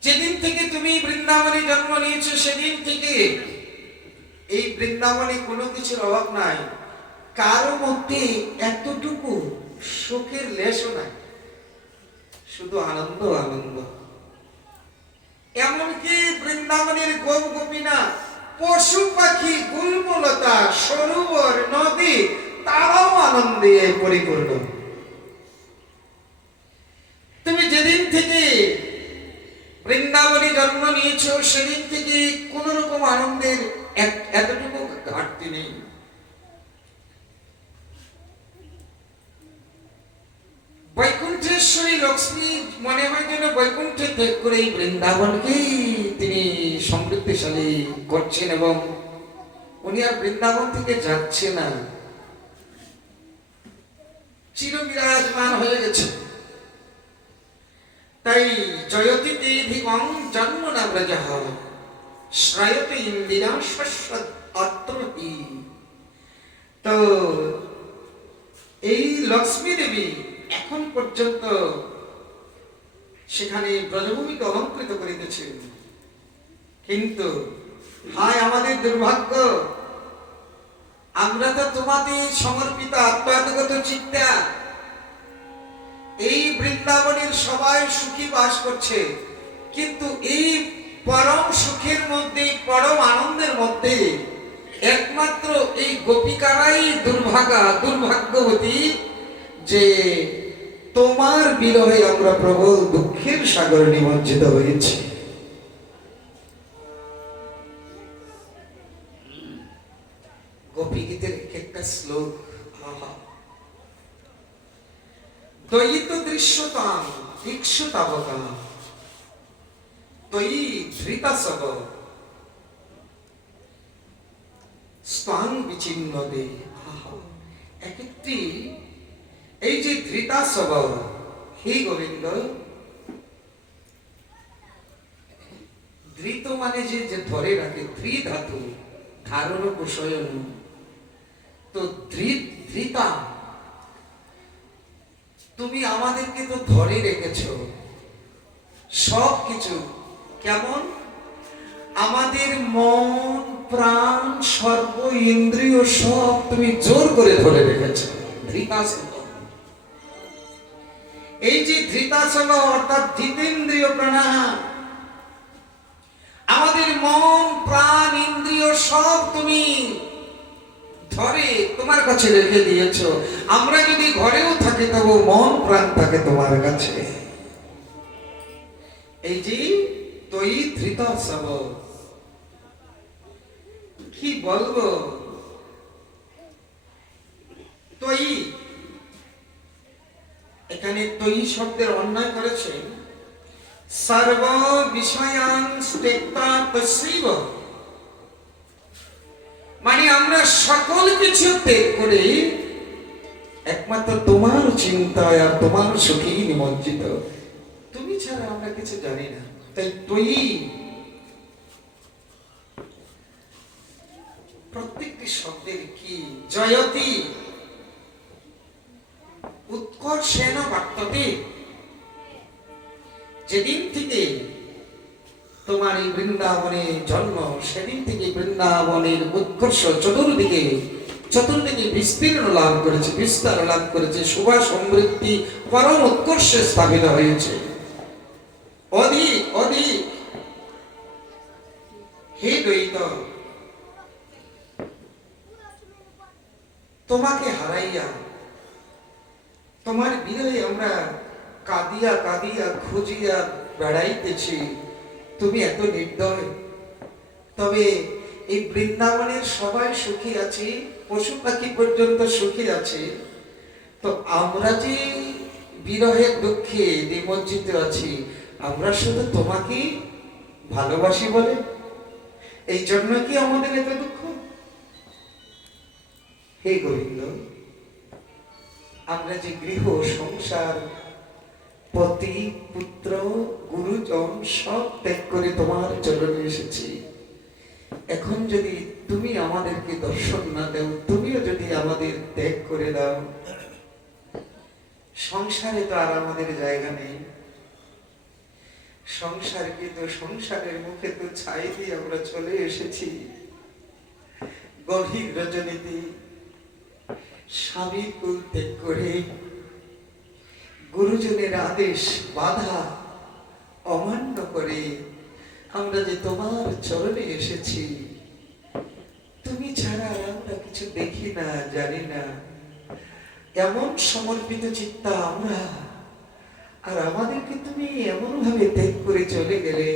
যেদিন থেকে তুমি বৃন্দাবনে জন্ম নিয়েছো সেদিন থেকে এই বৃন্দাবনে কোনো কিছুর অভাব নাই। কারো মধ্যে এতটুকু সুখের লেশও নাই, শুধু আনন্দ আনন্দ। এমনকি বৃন্দাবনের গোপ গোপীনা, পশু পাখি, গুল্মলতা, সরোবর, নদী, তারাও আনন্দে পরিপূর্ণ। তুমি যেদিন থেকে বৃন্দাবনে জন্ম নিয়েছো সেদিন থেকে কোন রকম আনন্দের এতটুকু ঘাটতি নেই। বৈকুণ্ঠেশ্বরী লক্ষ্মী মনে হয় যেন বৈকুণ্ঠে ত্যাগ করে এই বৃন্দাবনকেই তিনি সমৃদ্ধিশালী করছেন এবং উনি আর বৃন্দাবন থেকে যাচ্ছে না, চিরবিরাজমান হয়ে গেছে। তাই জয়তি দেধিকং জন্মনা ব্রজঃ শ্রায়তে ইন্দিরা শশ্বৎ অত্রহি। তো এই লক্ষ্মী দেবী এখন পর্যন্ত সেখানে ব্রজভূমিকে অলঙ্কৃত করিতেছেন। কিন্তু হায় আমাদের দুর্ভাগ্য, আমরা তো তোমাদের সমর্পিত আত্মাগত চিত্তা। এই বৃন্দাবনের সবাই সুখী বাস করছে, কিন্তু এই পরম সুখের মধ্যে, পরম আনন্দের মধ্যে একমাত্র এই গোপিকারাই দুর্ভাগ্যবতী যে তোমার বিরহে আমরা প্রবল দুঃখের সাগরে নিমজ্জিত হয়েছি। গোপী গীতের একটা শ্লোক, দ্বৈত দৃশ্যতাম ইক্ষুতাবকা ত্বয়ি ধৃতাসব স্তাং বিচিন্নতে। এক একটি এই যে ধৃতাসব, হে গোবিন্দ, ধৃত মানে যে ধরে রাখে, ধৃ ধাতু, ধারণ কুশয়ন। তো ধৃতা, তুমি আমাদেরকে তো ধরে রেখেছ সব কিছু। কেমন? আমাদের মন, প্রাণ, সর্ব ইন্দ্রিয় সব তুমি জোর করে ধরে রেখেছ। ধৃতাসব, এই যে ধৃতাসব অর্থাৎ জিতেন্দ্রিয় প্রাণায়াম, আমাদের মন, প্রাণ, ইন্দ্রিয় সব তুমি ধরে তোমার কাছে রেখে দিয়েছ। আমরা যদি ঘরেও থাকি তবু মন প্রাণ থাকে তোমার কাছে। এই যে তৈ ধৃতাসব, কি বলবো? তৈ, এখানে তৈ শব্দের অন্যায় করেছে সর্ব বিষয়ান ত্যক্তা তস্যৈব, মানে আমরা সকল কিছু ত্যাগ করে একমাত্র তোমার চিন্তায় আর তোমার সুখেই নিমজ্জিত। তুমি ছাড়া আমরা কিছু জানি না, তাই তুই প্রত্যেকটি শব্দের কি জয়তি উৎকর্ষেণ বাক্যতে, যেদিন থেকে তোমার এই বৃন্দাবনে জন্ম সেদিন থেকে বৃন্দাবনের উৎকর্ষ চতুর্দিকে বিস্তীর্ণ লাভ করেছে, বিস্তার লাভ করেছে, শোভা সমৃদ্ধি পরম উৎকর্ষে স্থাপিত হয়েছে। অধিক অধিক হে দ্বৈত, তোমাকে হারাইয়া তোমার বিরহে আমরা কাঁদিয়া কাঁদিয়া খুঁজিয়া বেড়াইতেছি, তুমি এত নির্দয়। তবে এই বৃন্দাবনের সবাই সুখী আছে, পশু পাখি পর্যন্ত সুখী আছে, তো আমরা যে বিরহের দুঃখে নিমজ্জিত আছি, আমরা শুধু তোমাকে ভালোবাসি বলে এই জন্য কি আমাদের এত দুঃখ? হে গোবিন্দ, আমরা যে গৃহ সংসার পতি পুত্র গুরুজন সব ত্যাগ করে তোমার চরণে এসেছি, এখন যদি তুমি আমাদেরকে দর্শন না দাও, তুমিও যদি আমাদের ত্যাগ করে দাও, সংসারে তো আর আমাদের জায়গা নেই। সংসারকে তো সংসারের মুখে তো ছাই দিয়ে আমরা চলে এসেছি। গভীর রজনীতে স্বামীর কুল ত্যাগ করে গুরুজনের আদেশ বাধা অমান্য করে আমরা যে তোমার চরণে এসেছি, তুমি ছাড়া আমরা কিছু দেখি না, জানি না, এমন সমর্পিত চিত্তা আমরা, আর আমাদেরকে তুমি এমন ভাবে ত্যাগ করে চলে গেলে,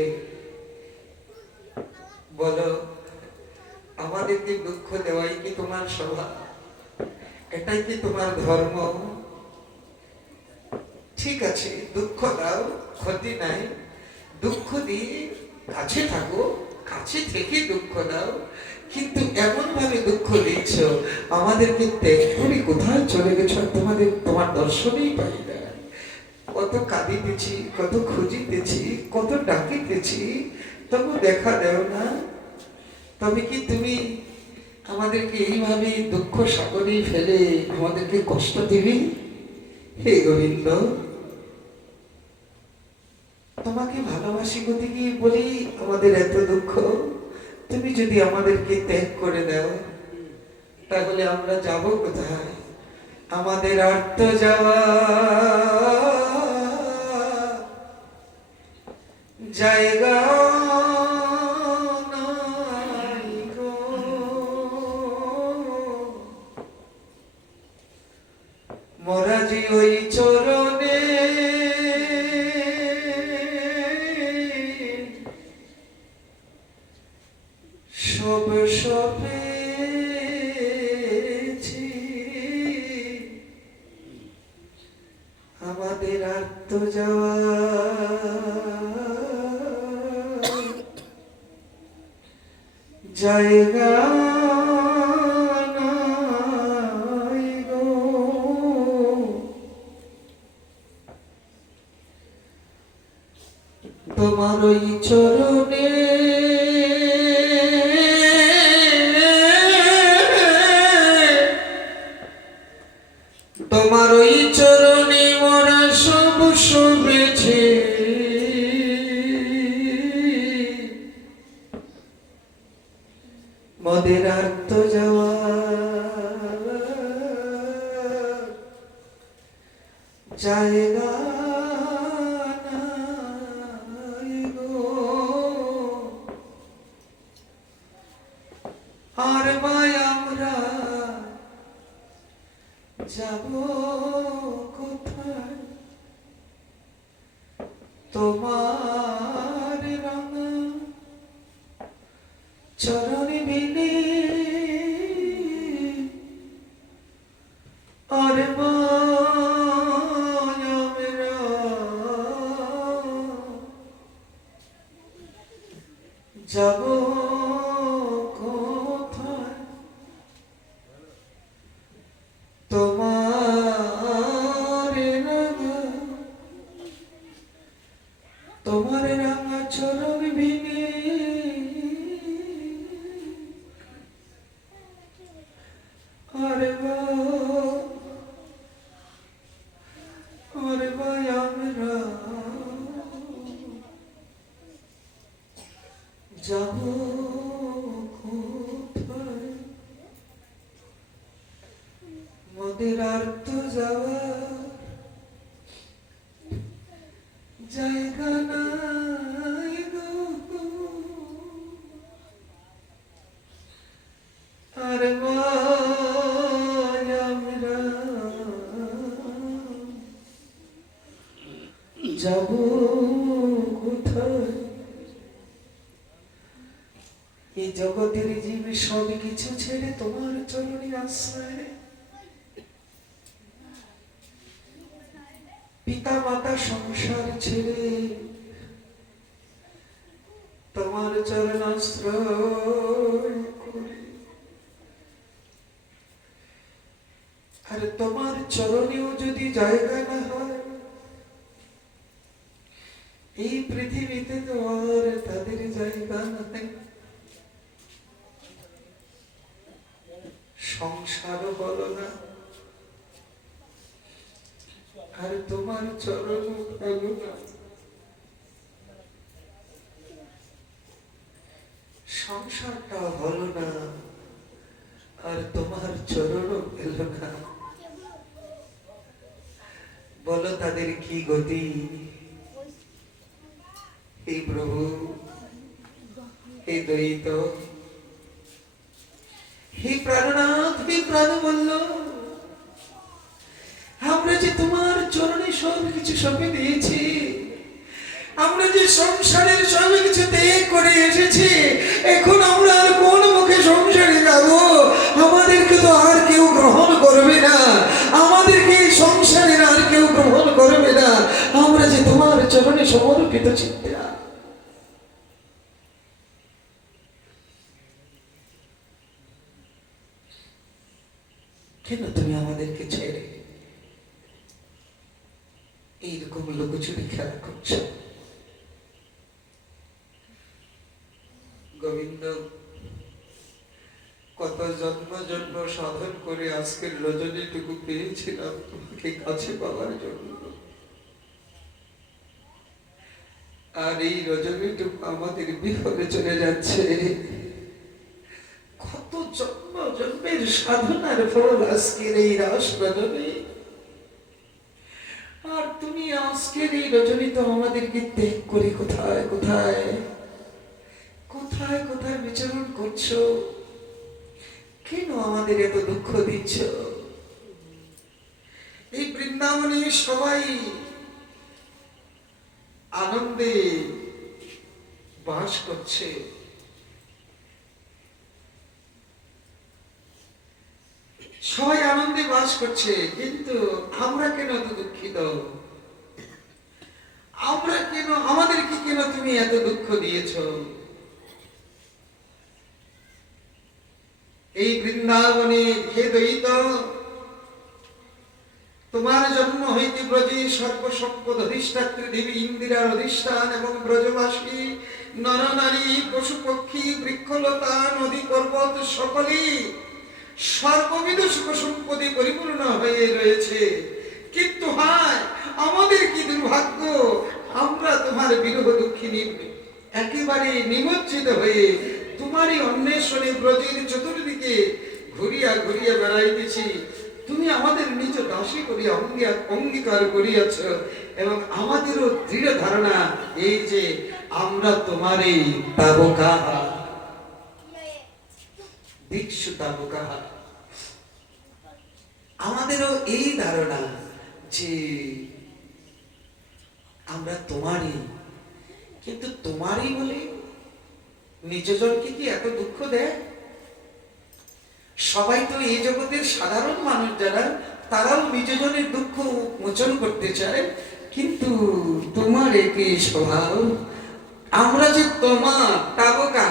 বলো আমাদেরকে দুঃখ দেওয়াই কি তোমার স্বভাব? এটাই কি তোমার ধর্ম? ঠিক আছে, দুঃখ দাও, ক্ষতি নাই, দুঃখ দিয়ে কাছে থাকো, কাছে থেকে দুঃখ দাও, কিন্তু এমন ভাবে দুঃখ দিচ্ছ আমাদেরকে ত্যাগ করে কোথায় চলে গেছো, তোমার দর্শনেই পাই না। কত কাঁদিতেছি, কত খুঁজিতেছি, কত ডাকিতেছি, তবু দেখা দেও না। তবে কি তুমি আমাদেরকে এইভাবে দুঃখ সাগরে ফেলে আমাদেরকে কষ্ট দিবি? হে গোবিন্দ, তোমাকে ভালোবাসি গতি কি বলি আমাদের এত দুঃখ। তুমি যদি আমাদেরকে ত্যাগ করে দাও, তাহলে আমরা যাব কোথায়? আমাদের আর্ত যাওয়া জায়গা নাই গো, মোরা যে ওই চরণে সব সপেছি, আমাদের আর্ত যাওয়া জায়গা নাই গো। তোমার ওই চরণে তোমার ওই চরণে মোরা সব শুভেছে, মদের আর্ত যাওয়া জায়গা নাই গো। আর ভাই আমরা যাব কোথায়? তোমার রাঙা চরণে বিনে আর ভাই আমরা যাব কোথায় তোমার রাঙা চরণ ভিনে আরে ভাই আমরা যাব কোথায় মোদের আর তো যাওয়ার জায়গা নাই গো আরে ভাই আমরা যাব কোথায় এই জগতের জীব সব কিছু ছেড়ে তোমার চরণে আশ্রয় পিতা মাতা সংসার ছেড়ে তোমার চরণ আশ্রয় করে আর তোমার চরণেও যদি জায়গা না হয় এই পৃথিবীতে তো আর তাদের জায়গা নাই সংসারও বলো না আর তোমার চরণ পেল না সংসারটা হলো না আর তোমার চরণ পেল না বলো তাদের কি গতি হে প্রভু হে দ্বৈত হে প্রাণনাথ হে প্রাণবল্ল আমরা যে তোমার চরণে সব কিছু সঁপে দিয়েছি আমরা যে সংসারের সব কিছু ত্যাগ করে এসেছি এখন আমরা আর কোন মুখে সংসারে যাব আমাদেরকে তো আর কেউ গ্রহণ করবে না আমাদেরকে সংসারের আর কেউ গ্রহণ করবে না আমরা যে তোমার চরণে সমর্পিত চিত্তে কেন তুমি আমাদেরকে ছেড়ে এইরকম লুকোচুরি খেলা করছো গোবিন্দ কত জন্ম জন্ম সাধন করে আজকের রজনীটুকু পেয়েছিলাম তোমাকে কাছে পাওয়ার জন্য আর এই রজনীটুকু আমাদের বিফলে চলে যাচ্ছে কত জন্ম জন্মের সাধনার ফল আজকের এই রাস রজনী আর তুমি আজকের এই রজনী তো আমাদেরকে ত্যাগ করে কোথায় কোথায় কোথায় কোথায় বিচরণ করছো কেন আমাদের এত দুঃখ দিচ্ছ এই বৃন্দাবনে সবাই আনন্দে বাস করছে সবাই আনন্দে বাস করছে কিন্তু আমরা কেন এত দুঃখিত আমরা কেন আমাদেরকে কেন তুমি এত দুঃখ দিয়েছ এই বৃন্দাবনে হে দ্বৈত তোমার জন্ম হইতে ব্রজে সর্বসম্পদ অধিষ্ঠাত্রী দেবী ইন্দিরার অধিষ্ঠান এবং ব্রজবাসী নরনারী পশু পক্ষী বৃক্ষলতা নদী পর্বত সকলেই সর্ববিধ সুখ সম্পদে পরিপূর্ণ হয়ে রয়েছে কিন্তু হায় আমাদের কি দুর্ভাগ্য আমরা তোমার বিরহ দুঃখিনী একেবারে নিমজ্জিত হয়ে তোমারই অন্বেষণে ব্রজের চতুর্দিকে ঘুরিয়া ঘুরিয়া বেড়াইতেছি তুমি আমাদের নিজ দাসী করিয়া অঙ্গীকার করিয়াছ এবং আমাদেরও দৃঢ় ধারণা এই যে আমরা তোমারই তাবকাহা দীক্ষু তাবকাহা আমাদেরও এই ধারণা যে আমরা তোমারই কিন্তু তোমারই বলে নিজজনকে কি এত দুঃখ দেয় সবাই তো এই জগতের সাধারণ মানুষ যারা তারাও নিজজনের দুঃখ মোচন করতে চায় কিন্তু তোমার একই স্বভাব আমরা যে তোমার তাবকা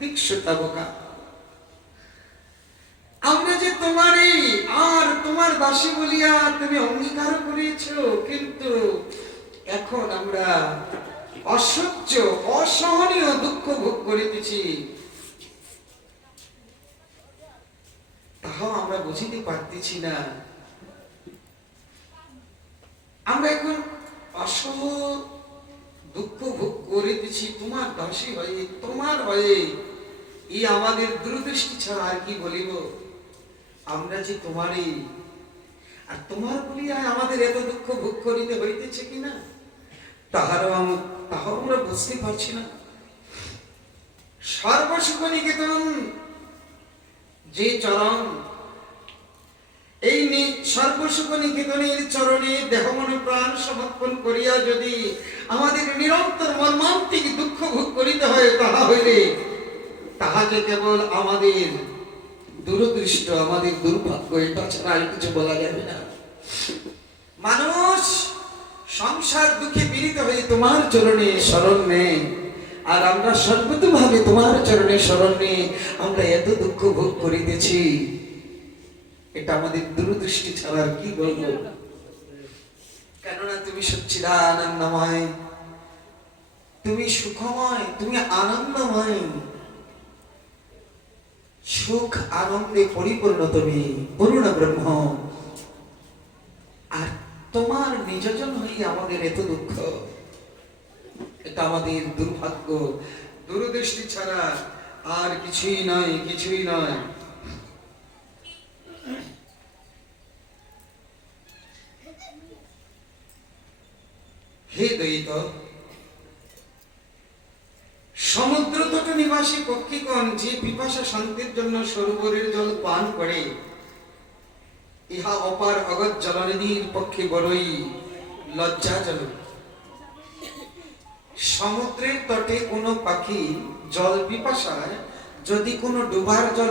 দীক্ষতা বোকা, আমরা যে তোমারই আর তোমার দাসী বলিয়া তুমি অঙ্গীকার করেছো, কিন্তু এখন আমরা অসহ্য অসহনীয় দুঃখ ভোগ করিতেছি, তাহাও আমরা বুঝিতে পারতেছি না। আমরা এখন অসহ দুঃখ ভোগ করিতেছি তোমার দাসী হয়ে, তোমার হয়ে। এই আমাদের দূরদৃষ্টি ছাড়া আর কি বলিব? আমরা যে তোমারই, আর তোমার বলিয়া আমাদের এত দুঃখ ভোগ করিতে হইতেছে কিনা তাহাও আমরা বুঝতে পারছি না। সর্বসুখ নিকেতন যে চরণ, এই সর্বসুখ নিকেতনের চরণে দেহ মন প্রাণ সমর্পণ করিয়া যদি আমাদের নিরন্তর মর্মান্তিক দুঃখ ভোগ করিতে হয়, তাহা হইলে তাহাকে কেবল আমাদের দুরদৃষ্ট, আমাদের দুর্ভাগ্য, এটা ছাড়া আর কিছু বলা যাবে না। মানুষ সংসার দুঃখে পীড়িত হয়ে তোমার চরণে শরণ নেয়, আর আমরা সর্বতভাবে তোমার চরণে শরণ নিয়ে আমরা এত দুঃখ ভোগ করিতেছি, এটা আমাদের দূরদৃষ্টি ছাড়া আর কি বলবো? কেননা তুমি সচ্চিদানন্দময়, তুমি সুখময়, তুমি আনন্দময়, সুখ আনন্দে পরিপূর্ণ, তুমি পূর্ণ ব্রহ্ম। আর তোমার নিজজন হয়ে আমাদের এত দুঃখ, এটা আমাদের দুর্ভাগ্য, দূরদৃষ্টি ছাড়া আর কিছুই নয়, কিছুই নয়। হে দ্বৈত, সমুদ্র তট নিবাসী পক্ষীগণ যে পিপাসা শান্তির জন্য সরোবরের জল পান করে, ইহা অপার অগত জলনিধির পক্ষে বড়ই লজ্জাজনক। সমুদ্রের তটে কোনো পাখি জল পিপাসায় যদি কোনো ডুবার জল